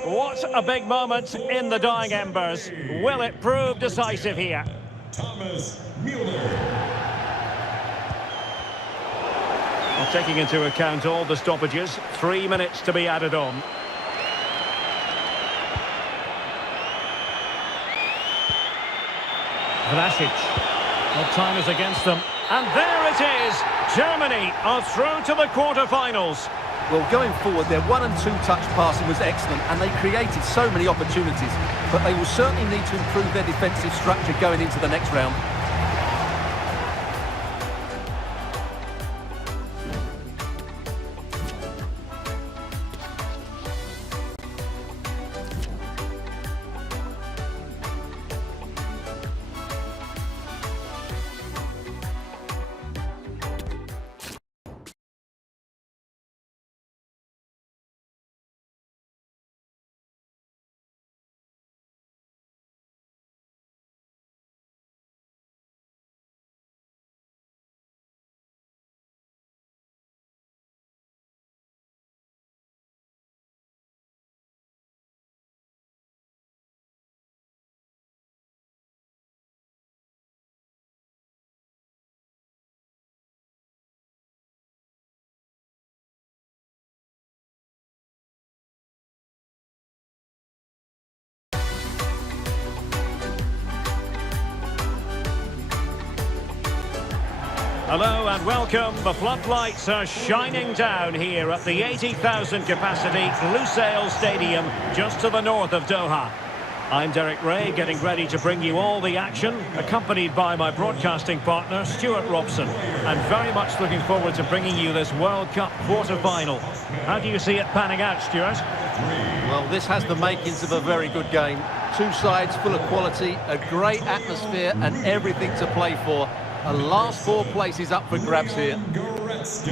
What a big moment in the dying embers. Will it prove decisive here? Thomas Muller. Well, taking into account all the stoppages, 3 minutes to be added on. Vlasic. Well, time is against them. And there it is! Germany are through to the quarter-finals. Well, going forward, their 1- and 2-touch passing was excellent, and they created so many opportunities. But they will certainly need to improve their defensive structure going into the next round. Hello and welcome. The floodlights are shining down here at the 80,000 capacity Lusail Stadium just to the north of Doha. I'm Derek Ray, getting ready to bring you all the action, accompanied by my broadcasting partner Stuart Robson, and very much looking forward to bringing you this World Cup quarter-final. How do you see it panning out, Stuart? Well, this has the makings of a very good game. Two sides full of quality, a great atmosphere and everything to play for. The last 4 places up for grabs here. Goretzka.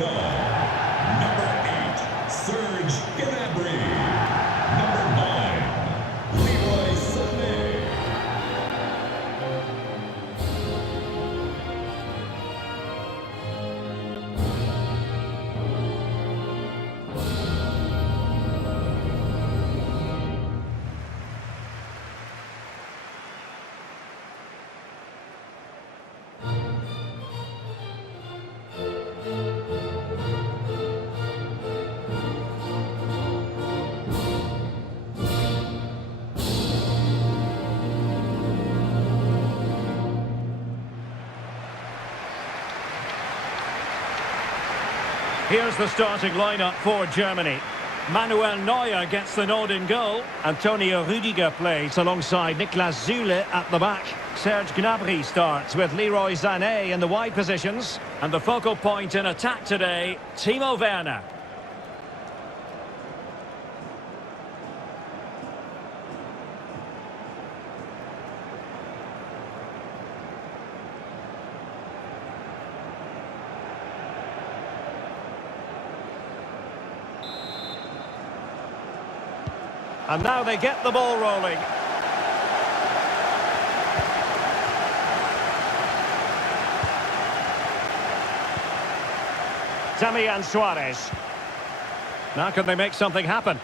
Number 8, Serge Gnabry. Number 9, Leroy Sané. Here's the starting lineup for Germany. Manuel Neuer gets the nod in goal. Antonio Rüdiger plays alongside Niklas Süle at the back. Serge Gnabry starts with Leroy Sané in the wide positions. And the focal point in attack today, Timo Werner. And now they get the ball rolling. Damian Suarez. Now can they make something happen?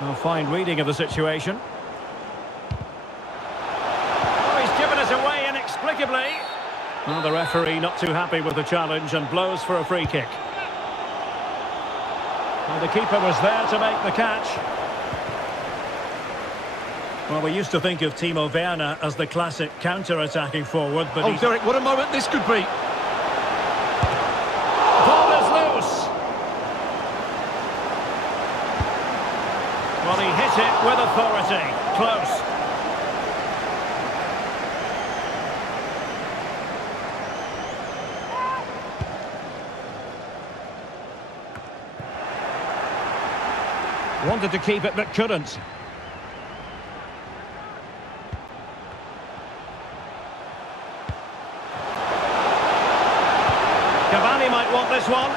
A fine reading of the situation. Oh, he's given us away inexplicably. Well, the referee not too happy with the challenge and blows for a free kick. Well, the keeper was there to make the catch. Well, we used to think of Timo Werner as the classic counter-attacking forward, but Oh, Derek, what a moment this could be. ball is loose. Well, he hit it with authority. Close. Wanted to keep it, but couldn't. Cavani might want this one.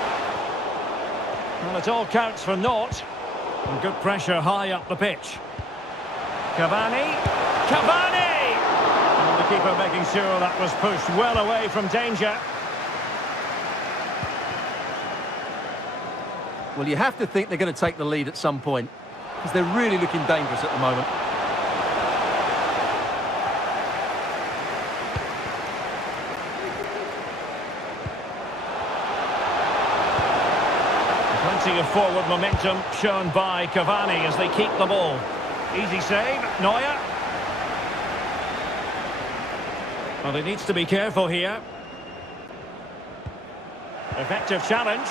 Well, it all counts for naught. And good pressure high up the pitch. Cavani. Cavani! And the keeper making sure that was pushed well away from danger. Well, you have to think they're going to take the lead at some point, because they're really looking dangerous at the moment. Plenty of forward momentum shown by Cavani as they keep the ball. Easy save, Neuer. Well, he needs to be careful here. Effective challenge.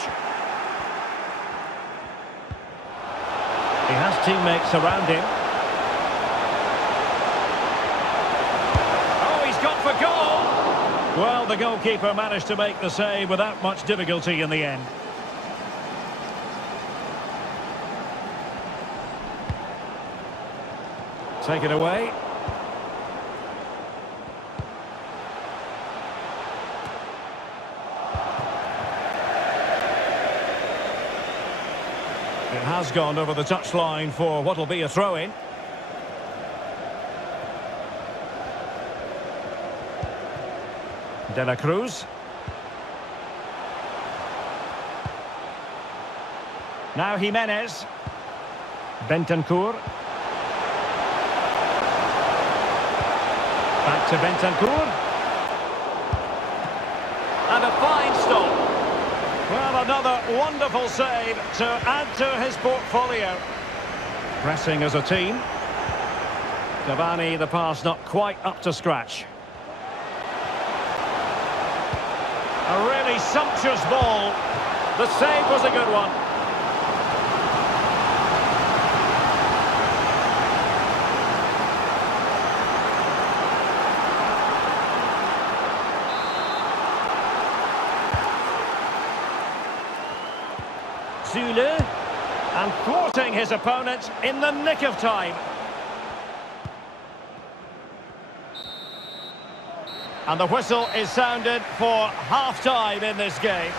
He has teammates around him. Oh, he's got for goal! Well, the goalkeeper managed to make the save without much difficulty in the end. Take it away. It has gone over the touchline for what will be a throw-in. De La Cruz. Now Jimenez. Bentancur. Back to Bentancur. And a fine stop. Well, another wonderful save to add to his portfolio. Pressing as a team. Cavani, the pass not quite up to scratch. A really sumptuous ball. The save was a good one. Zulu, and thwarting his opponent in the nick of time. And the whistle is sounded for half-time in this game.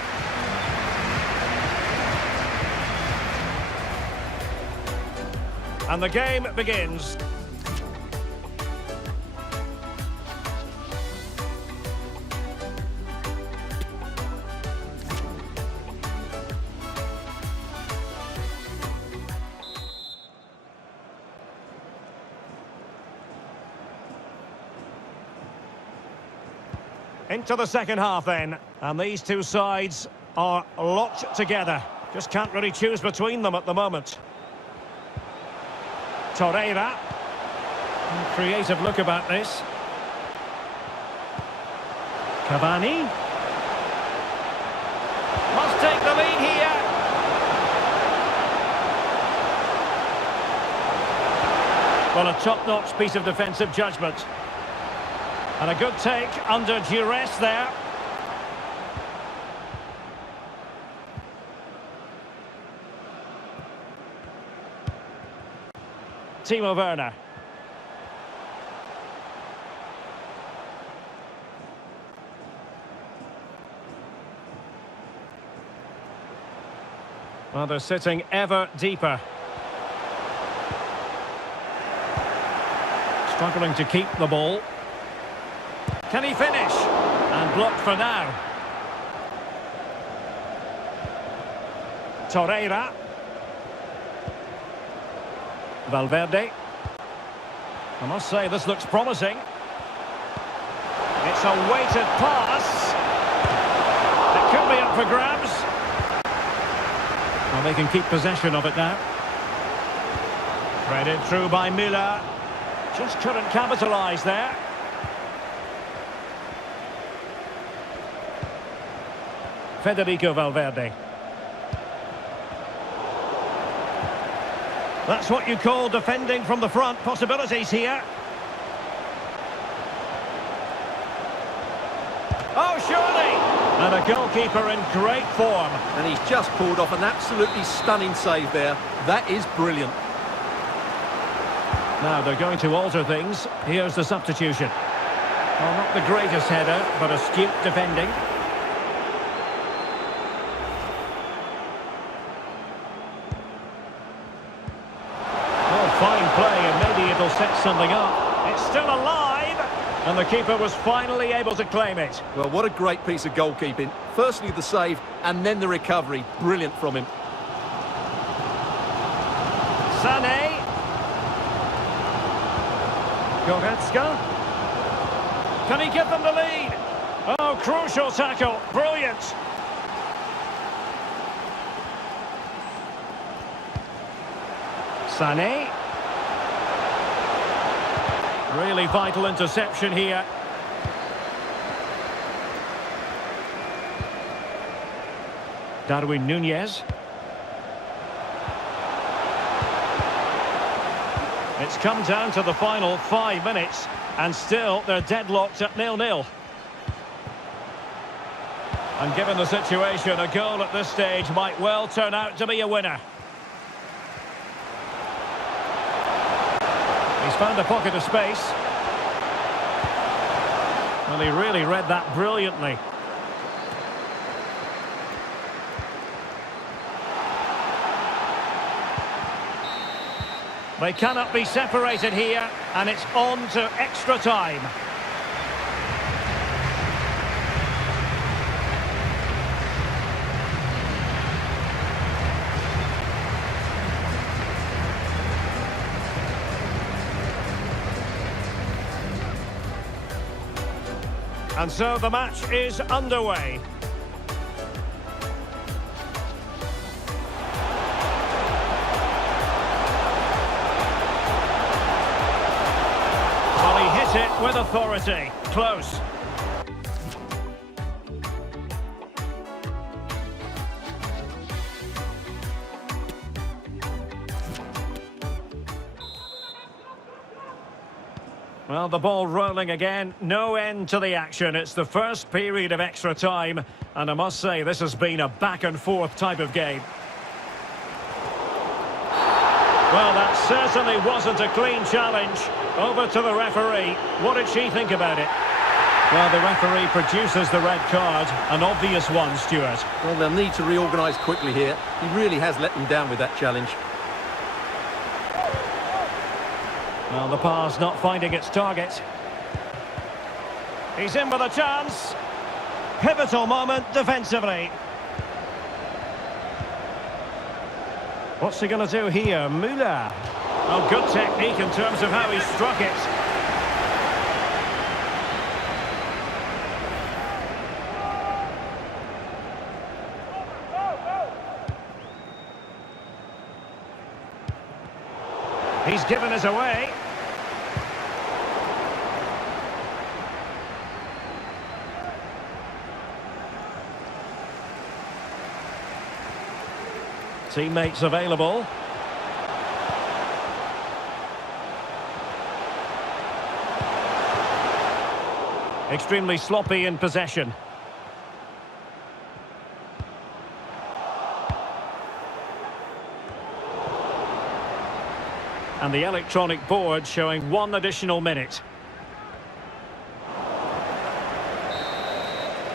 And the game begins. Into the second half then, and these two sides are locked together. Just can't really choose between them at the moment. Torreira. Creative look about this. Cavani. Must take the lead here. Well, a top-notch piece of defensive judgment. And a good take under duress there. Timo Werner. Well, they're sitting ever deeper. Struggling to keep the ball. Can he finish? And blocked for now. Torreira. Valverde. I must say, this looks promising. It's a weighted pass. It could be up for grabs. Well, they can keep possession of it now. Threaded through by Müller. Just couldn't capitalise there. Federico Valverde. That's what you call defending from the front. Possibilities here. Oh, surely! And a goalkeeper in great form. And he's just pulled off an absolutely stunning save there. That is brilliant. Now they're going to alter things. Here's the substitution. Well, not the greatest header, but astute defending. Oh, fine play, and maybe it'll set something up. It's still alive! And the keeper was finally able to claim it. Well, what a great piece of goalkeeping. Firstly the save, and then the recovery. Brilliant from him. Sané. Goretzka. Can he give them the lead? Oh, crucial tackle. Brilliant. Sané. Really vital interception here. Darwin Núñez. It's come down to the final 5 minutes, and still they're deadlocked at 0-0. And given the situation, a goal at this stage might well turn out to be a winner. He's found a pocket of space. Well, he really read that brilliantly. They cannot be separated here, and it's on to extra time. And so the match is underway. Well, he hit it with authority. Close. Well, the ball rolling again, no end to the action. It's the first period of extra time, and I must say this has been a back-and-forth type of game. Well, that certainly wasn't a clean challenge. Over to the referee. What did she think about it? Well, the referee produces the red card, an obvious one, Stuart. Well, they'll need to reorganise quickly here. He really has let them down with that challenge. Well, the pass not finding its target. He's in with a chance. Pivotal moment defensively. What's he going to do here? Müller. Oh, good technique in terms of how he struck it. He's given us away. Teammates available. Extremely sloppy in possession. And the electronic board showing 1 additional minute.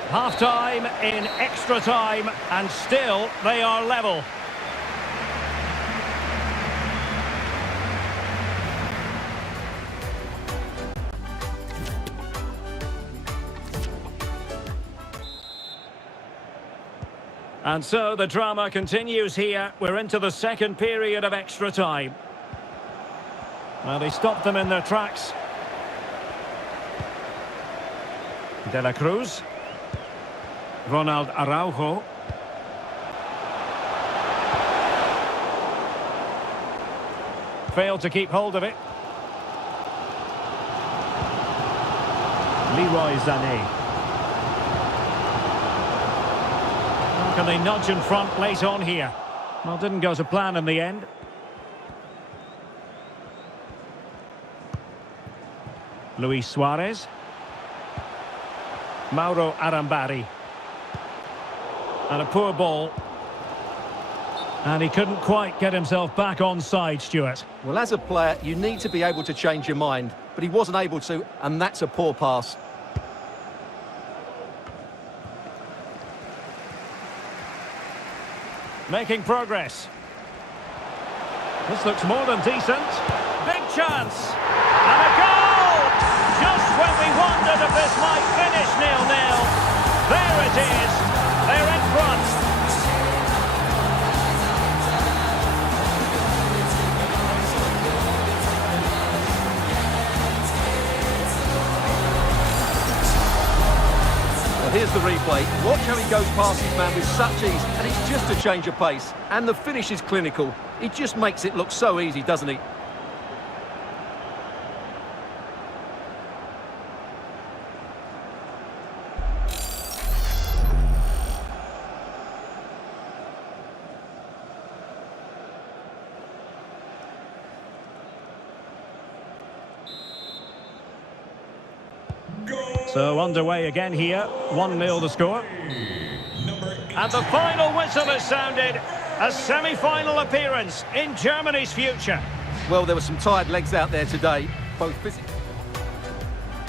Half-time in extra time, and still they are level. And so the drama continues here. We're into the second period of extra time. Well, they stopped them in their tracks. De la Cruz. Ronald Araujo. Failed to keep hold of it. Leroy Sané. Can they nudge in front late on here? Well, didn't go to plan in the end. Luis Suarez. Mauro Arambari. And a poor ball. And he couldn't quite get himself back on side, Stuart. Well, as a player, you need to be able to change your mind, but he wasn't able to, and that's a poor pass. Making progress. This looks more than decent. Big chance. And a goal! Just when we wondered if this might finish 0-0. There it is. They're in front. Here's the replay. Watch how he goes past his man with such ease, and it's just a change of pace. And the finish is clinical. He just makes it look so easy, doesn't he? So underway again here, 1-0 the score. And the final whistle is sounded. A semi-final appearance in Germany's future. Well, there were some tired legs out there today, both physically.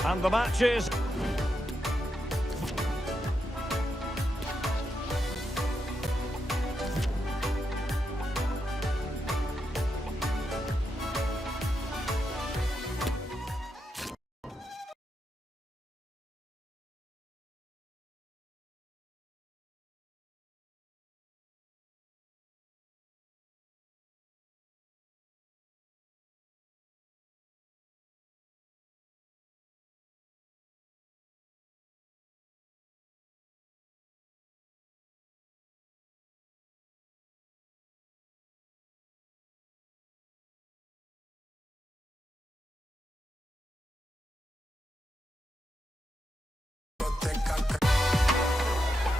And the match is...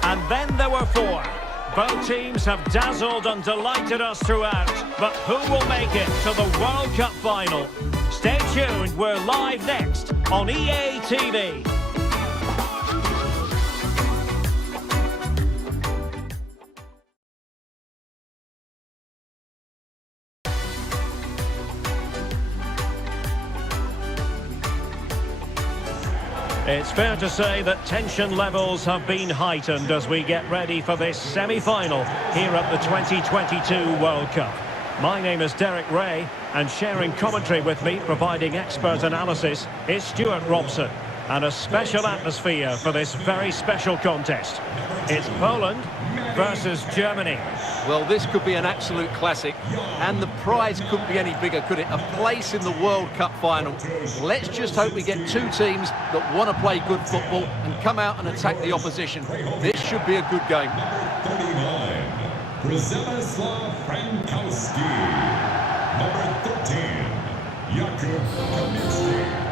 And then there were four. Both teams have dazzled and delighted us throughout. But who will make it to the World Cup final? Stay tuned, we're live next on EA TV. It's fair to say that tension levels have been heightened as we get ready for this semi-final here at the 2022 World Cup. My name is Derek Ray, and sharing commentary with me, providing expert analysis, is Stuart Robson. And a special atmosphere for this very special contest. It's Poland versus Germany. Well, this could be an absolute classic, and the prize couldn't be any bigger, could it? A place in the World Cup final. Let's just hope we get two teams that want to play good football and come out and attack the opposition. This should be a good game. Number 39, Przemysław Frankowski. Number 13, Jakub Kaminski.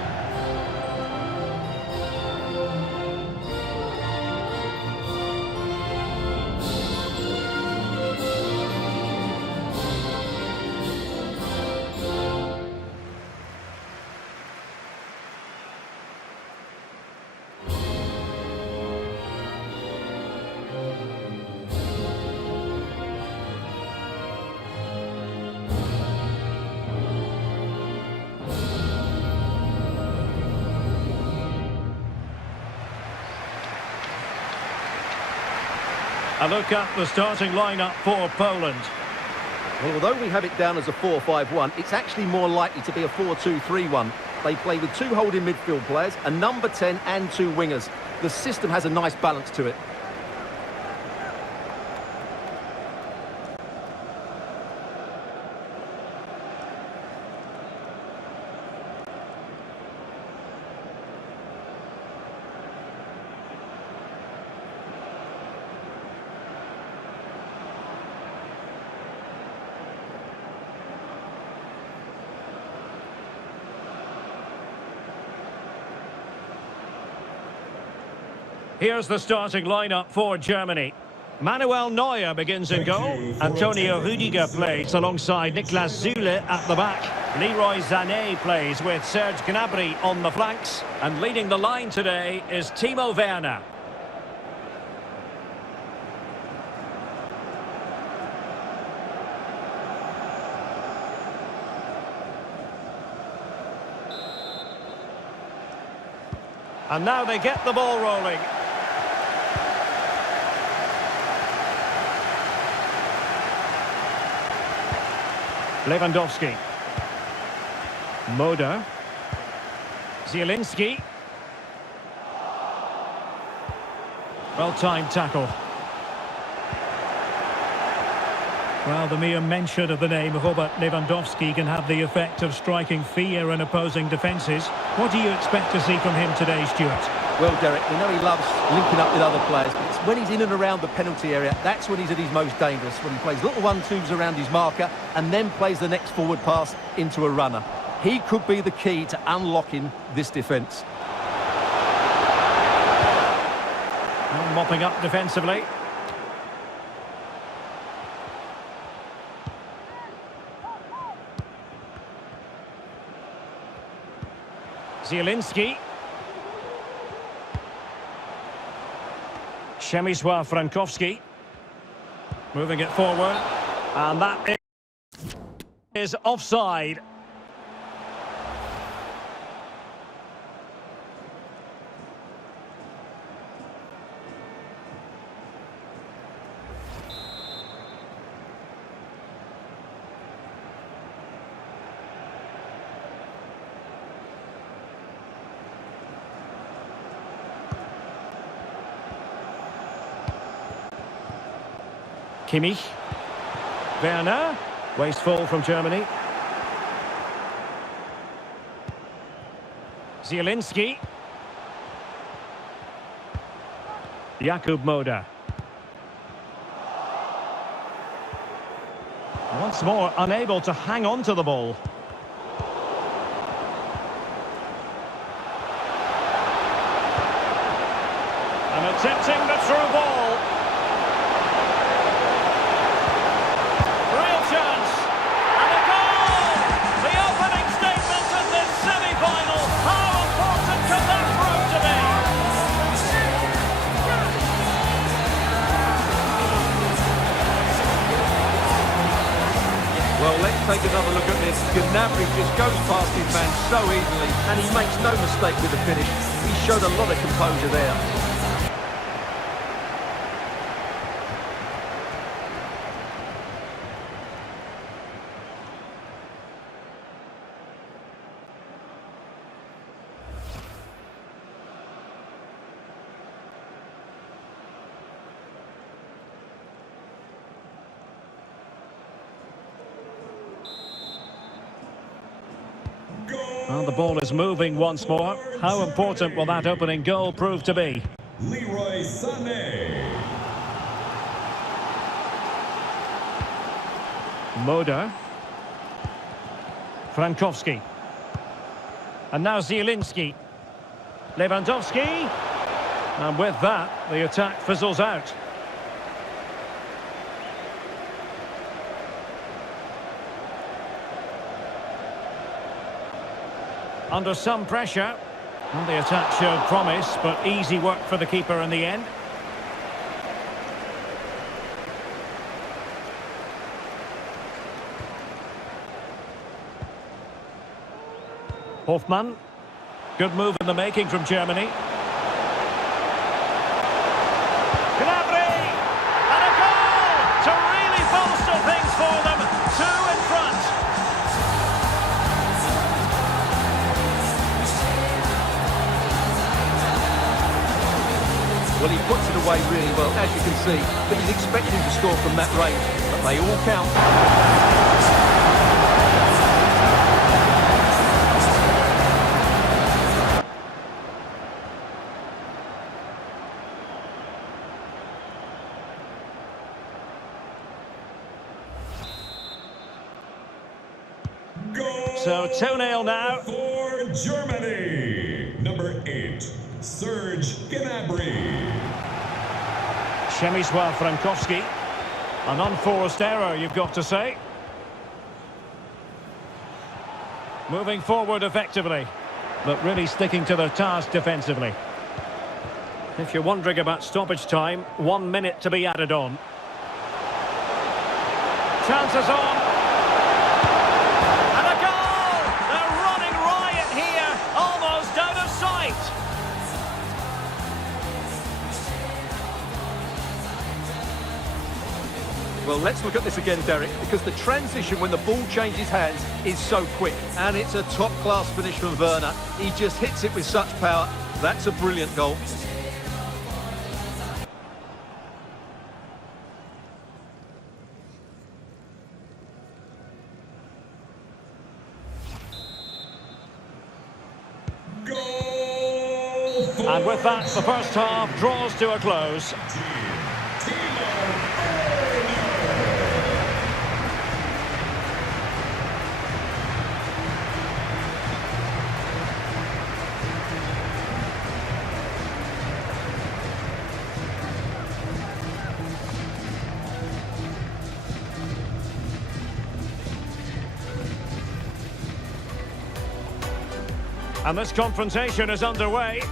A look at the starting lineup for Poland. Well, although we have it down as a 4-5-1, it's actually more likely to be a 4-2-3-1. They play with two holding midfield players, a number 10 and two wingers. The system has a nice balance to it. Here's the starting lineup for Germany. Manuel Neuer begins in goal. Antonio Rudiger plays alongside Niklas Süle at the back. Leroy Sané plays with Serge Gnabry on the flanks. And leading the line today is Timo Werner. And now they get the ball rolling. Lewandowski. Moda. Zielinski. Well-timed tackle. Well, the mere mention of the name Robert Lewandowski can have the effect of striking fear in opposing defences. What do you expect to see from him today, Stuart? Well, Derek, we know he loves linking up with other players, but it's when he's in and around the penalty area, that's when he's at his most dangerous, when he plays little 1-2s around his marker and then plays the next forward pass into a runner. He could be the key to unlocking this defence. Mopping up defensively. Zielinski. Przemysław Frankowski. Moving it forward. And that is offside. Kimmich. Werner. Wasteful from Germany. Zielinski. Jakub Moda. Once more unable to hang on to the ball. And attempting the through ball. Well, let's take another look at this. Gnabry just goes past his man so easily, and he makes no mistake with the finish. He showed a lot of composure there. Well, the ball is moving once more. How important will that opening goal prove to be? Leroy Sané. Moda. Frankowski. And now Zielinski. Lewandowski. And with that, the attack fizzles out. Under some pressure. And the attack showed promise, but easy work for the keeper in the end. Hofmann. Good move in the making from Germany. Gnabry! And a goal! To really bolster things for them. 2 in front. Well, he puts it away really well, as you can see, but he's expecting to score from that range, but they all count. Goal So 2-0 now. for Germany. Number 8, Serge Gnabry. Przemysław Frankowski. An unforced error, you've got to say. Moving forward effectively, but really sticking to their task defensively. If you're wondering about stoppage time, 1 minute to be added on. Chances on. And a goal! They're running riot here, almost out of sight. Well, let's look at this again, Derek, because the transition when the ball changes hands is so quick. And it's a top-class finish from Werner. He just hits it with such power. That's a brilliant goal. And with that, the first half draws to a close. And this confrontation is underway.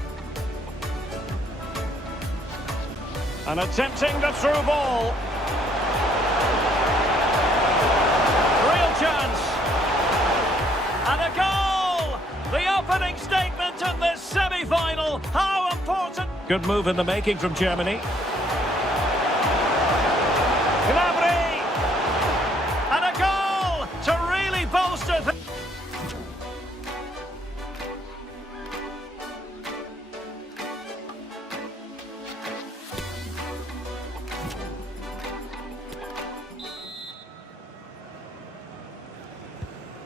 And attempting the through ball. Real chance. And a goal! The opening statement in this semi-final. How important! Good move in the making from Germany. Gnabry! And a goal to really bolster things.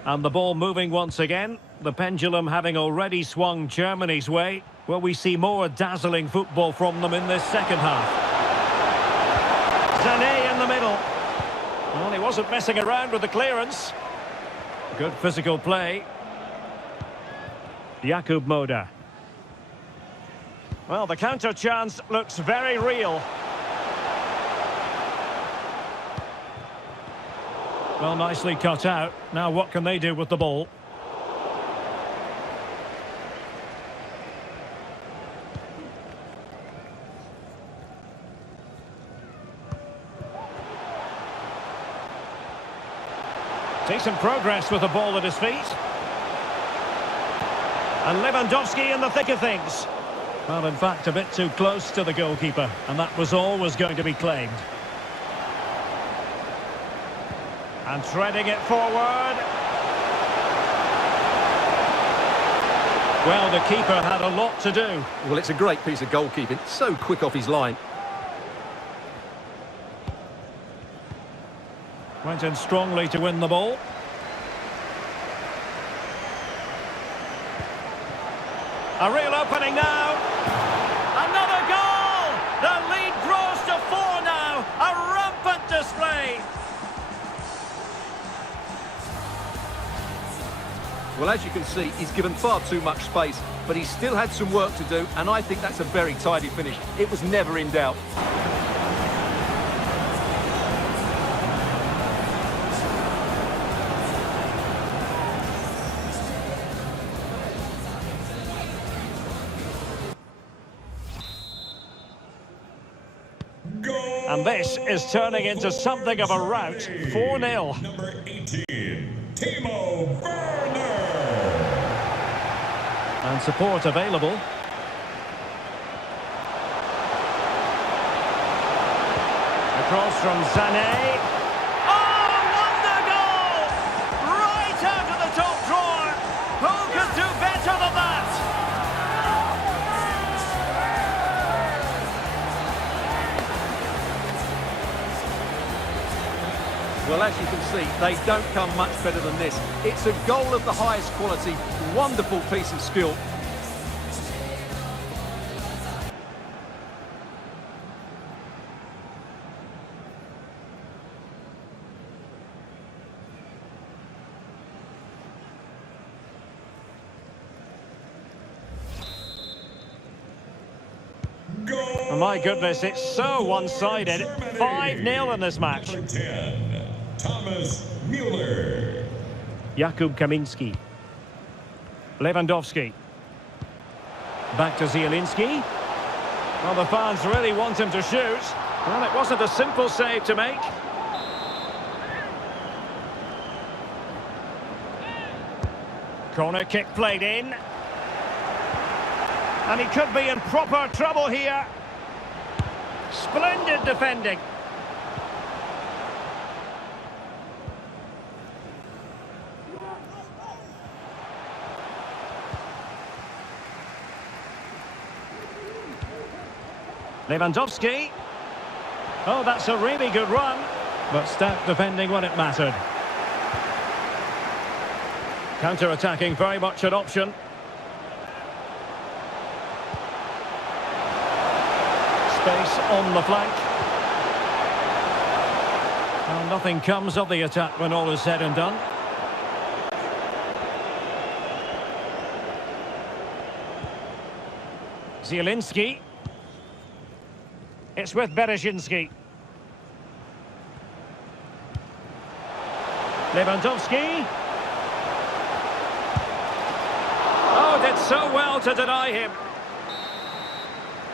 And the ball moving once again. The pendulum having already swung Germany's way. Will we see more dazzling football from them in this second half? Sané in the middle. Well, he wasn't messing around with the clearance. Good physical play. Jakub Moder. Well, the counter chance looks very real. Well, nicely cut out. Now what can they do with the ball? Decent progress with the ball at his feet. And Lewandowski in the thick of things. Well, in fact, a bit too close to the goalkeeper, and that was always going to be claimed. And threading it forward. Well, the keeper had a lot to do. Well, it's a great piece of goalkeeping. So quick off his line. Went in strongly to win the ball. A real opening now. Another goal! The lead grows to 4 now. A rampant display. Well, as you can see, he's given far too much space, but he still had some work to do, and I think that's a very tidy finish. It was never in doubt. And this is turning into something of a rout. 4-0. Number 18, Timo Werner. And support available. Across from Sané. Oh, wonder goal! Right out of the top drawer. Who could do better than that? Well, as you can see, they don't come much better than this. It's a goal of the highest quality. Wonderful piece of skill. Oh my goodness, it's so one-sided. 5-0 in this match. Number 10, Thomas Mueller. Jakub Kaminski. Lewandowski. Back to Zielinski. Well, the fans really want him to shoot. Well, it wasn't a simple save to make. Corner kick played in. And he could be in proper trouble here. Splendid defending. Lewandowski. Oh, that's a really good run. But stout defending when it mattered. Counter-attacking, very much an option. Space on the flank. Well, nothing comes of the attack when all is said and done. Zielinski. It's with Bereszynski. Lewandowski. Oh, did so well to deny him.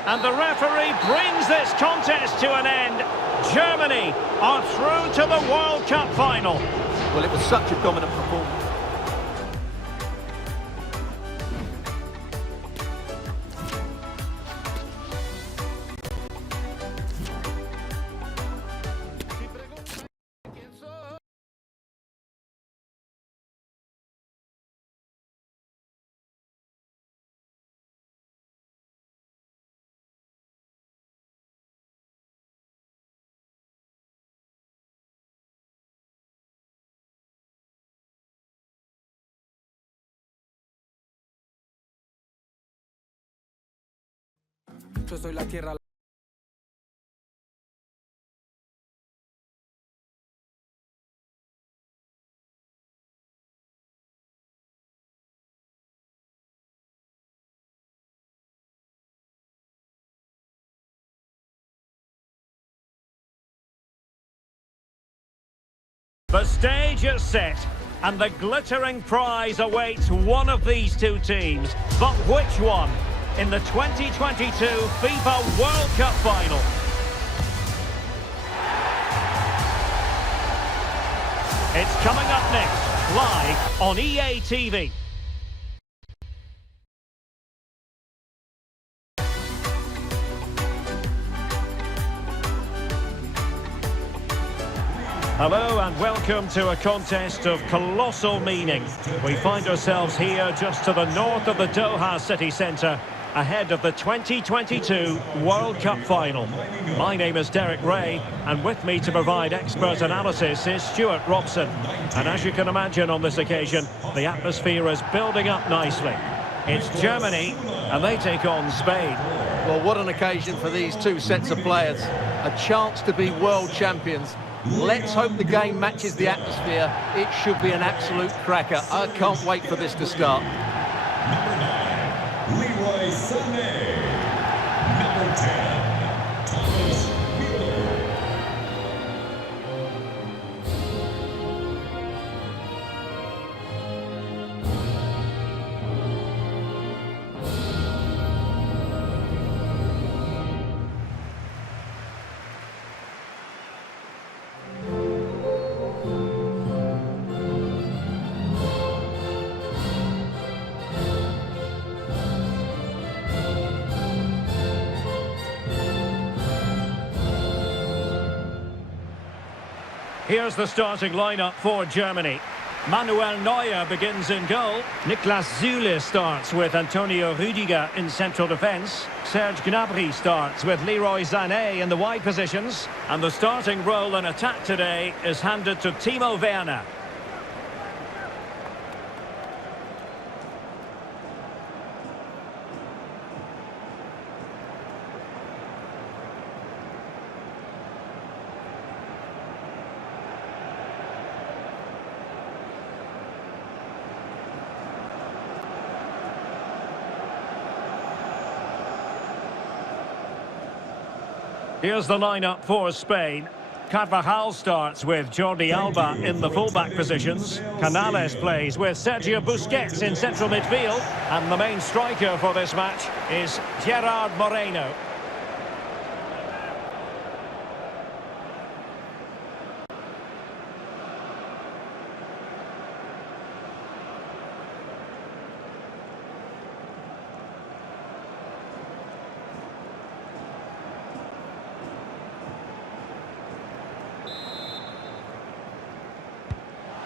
And the referee brings this contest to an end. Germany are through to the World Cup final. Well, it was such a dominant performance. Yo soy la tierra. The stage is set, and the glittering prize awaits one of these two teams. But which one? In the 2022 FIFA World Cup final. It's coming up next, live on EA TV. Hello and welcome to a contest of colossal meaning. We find ourselves here just to the north of the Doha city centre, ahead of the 2022 World Cup final. My name is Derek Ray, and with me to provide expert analysis is Stuart Robson. And as you can imagine on this occasion, the atmosphere is building up nicely. It's Germany, and they take on Spain. Well, what an occasion for these two sets of players. A chance to be world champions. Let's hope the game matches the atmosphere. It should be an absolute cracker. I can't wait for this to start. Number 9, Leroy Sané. Number 10, Thomas Mueller. Here's the starting lineup for Germany. Manuel Neuer begins in goal. Niklas Süle starts with Antonio Rüdiger in central defence. Serge Gnabry starts with Leroy Sané in the wide positions. And the starting role in attack today is handed to Timo Werner. Here's the lineup for Spain. Carvajal starts with Jordi Alba in the fullback positions. Canales plays with Sergio Busquets in central midfield. And the main striker for this match is Gerard Moreno.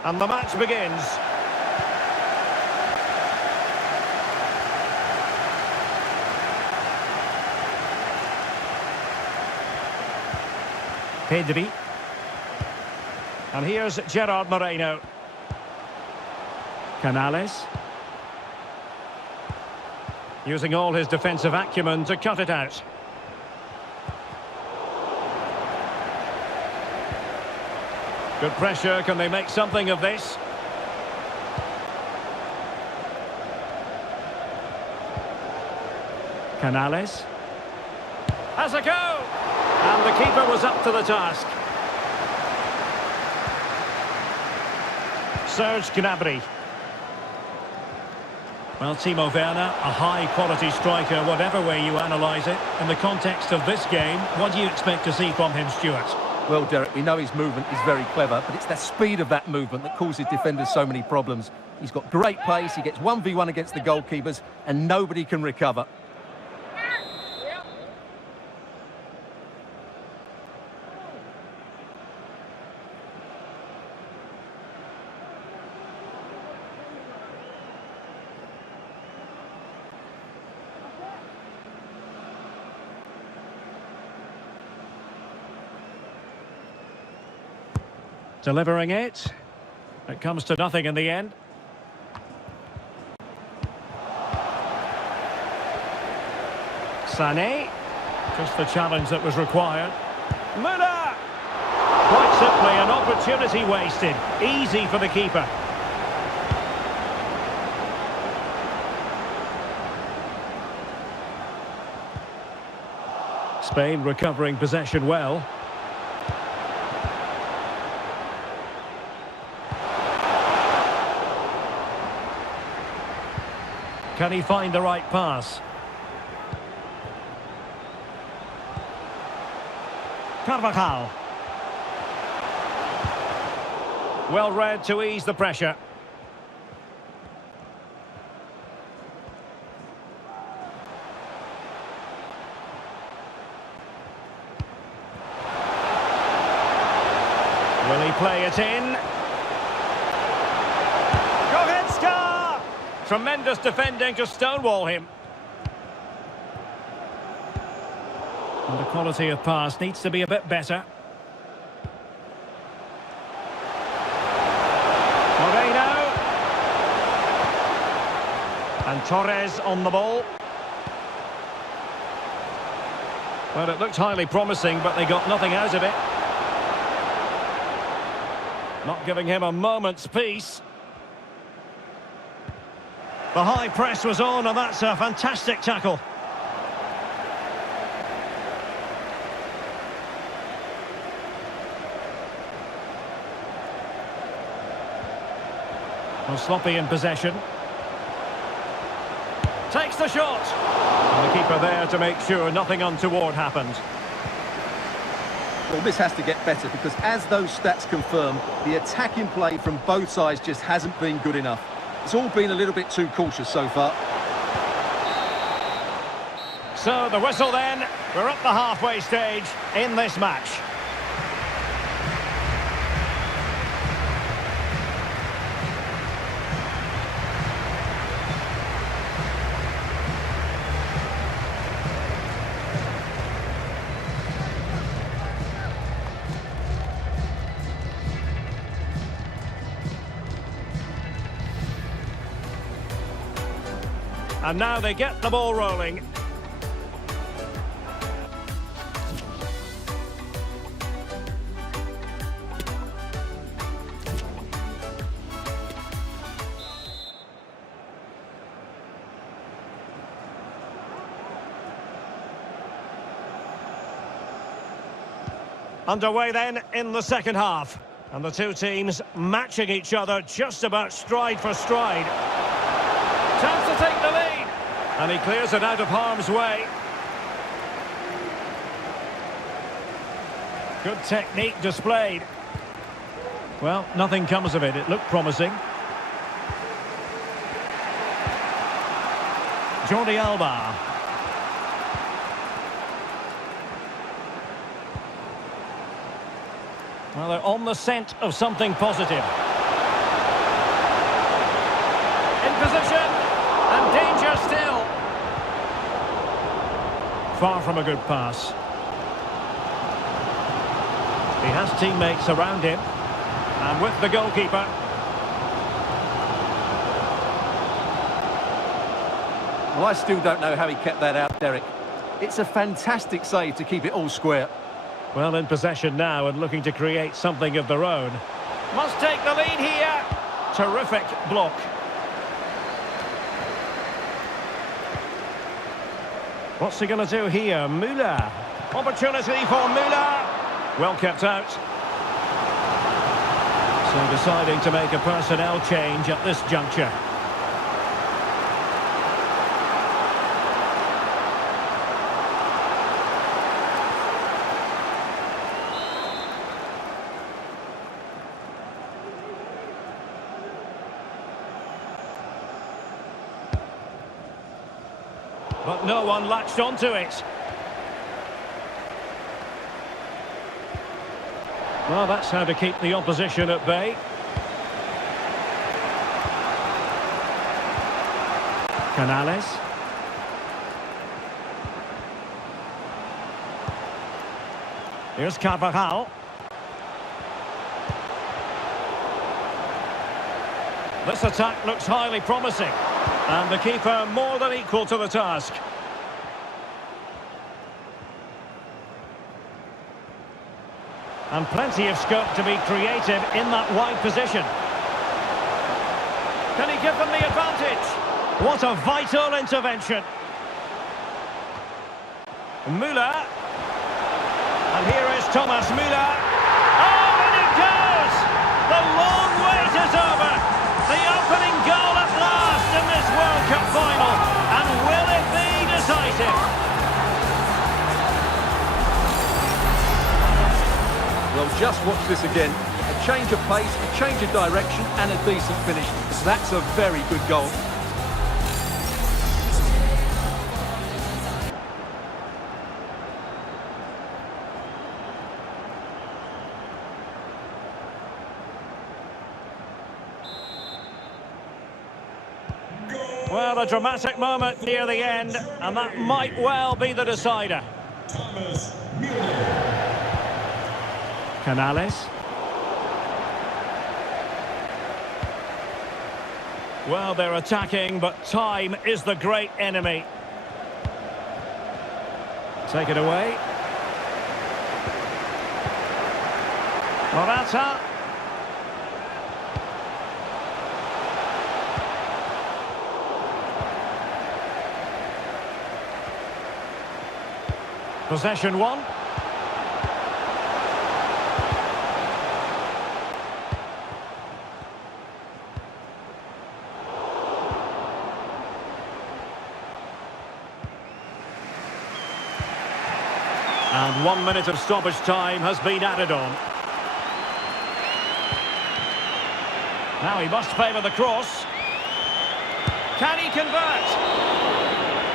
And the match begins. Pedri. And here's Gerard Moreno. Canales. Using all his defensive acumen to cut it out. Good pressure, can they make something of this? Canales. Has a go! And the keeper was up to the task. Serge Gnabry. Well, Timo Werner, a high-quality striker, whatever way you analyse it. In the context of this game, what do you expect to see from him, Stuart? Well, Derek, we know his movement is very clever, but it's the speed of that movement that causes defenders so many problems. He's got great pace, he gets 1v1 against the goalkeepers, and nobody can recover. Delivering it. It comes to nothing in the end. Sané. Just the challenge that was required. Müller! Quite simply, an opportunity wasted. Easy for the keeper. Spain recovering possession well. Can he find the right pass? Carvajal. Well read to ease the pressure. Will he play it in? Tremendous defending to stonewall him. And the quality of pass needs to be a bit better. Moreno. And Torres on the ball. Well, it looked highly promising, but they got nothing out of it. Not giving him a moment's peace. The high press was on, and that's a fantastic tackle. Well, sloppy in possession. Takes the shot. And the keeper there to make sure nothing untoward happened. Well, this has to get better because, as those stats confirm, the attacking play from both sides just hasn't been good enough. It's all been a little bit too cautious so far. So the whistle then. We're at the halfway stage in this match. And now they get the ball rolling. Underway then in the second half. And the two teams matching each other just about stride for stride. Chance to take the lead. And he clears it out of harm's way. Good technique displayed. Well, nothing comes of it. It looked promising. Jordi Alba. Well, they're on the scent of something positive. In position, and danger still. Far from a good pass. He has teammates around him, and with the goalkeeper. Well, I still don't know how he kept that out, Derek. It's a fantastic save to keep it all square. Well, in possession now and looking to create something of their own. Must take the lead here. Terrific block. What's he going to do here? Müller. Opportunity for Müller. Well kept out. So deciding to make a personnel change at this juncture. But no one latched onto it. Well, that's how to keep the opposition at bay. Canales. Here's Carvajal. This attack looks highly promising. And the keeper more than equal to the task. And plenty of scope to be creative in that wide position. Can he give them the advantage? What a vital intervention. Müller. And here is Thomas Müller. Oh, and it goes! The long wait is over. The opening goal at last in this World Cup final. And will it be decisive? Well, just watch this again. A change of pace, a change of direction, and a decent finish. That's a very good goal. Well, a dramatic moment near the end, and that might well be the decider. Thomas Müller. Canales. Well, they're attacking, but time is the great enemy. Take it away. Morata. Possession one. And 1 minute of stoppage time has been added on. Now he must favour the cross. Can he convert?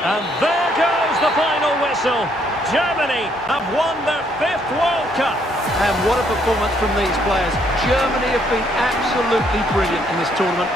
And there goes the final whistle. Germany have won their 5th World Cup. And what a performance from these players. Germany have been absolutely brilliant in this tournament.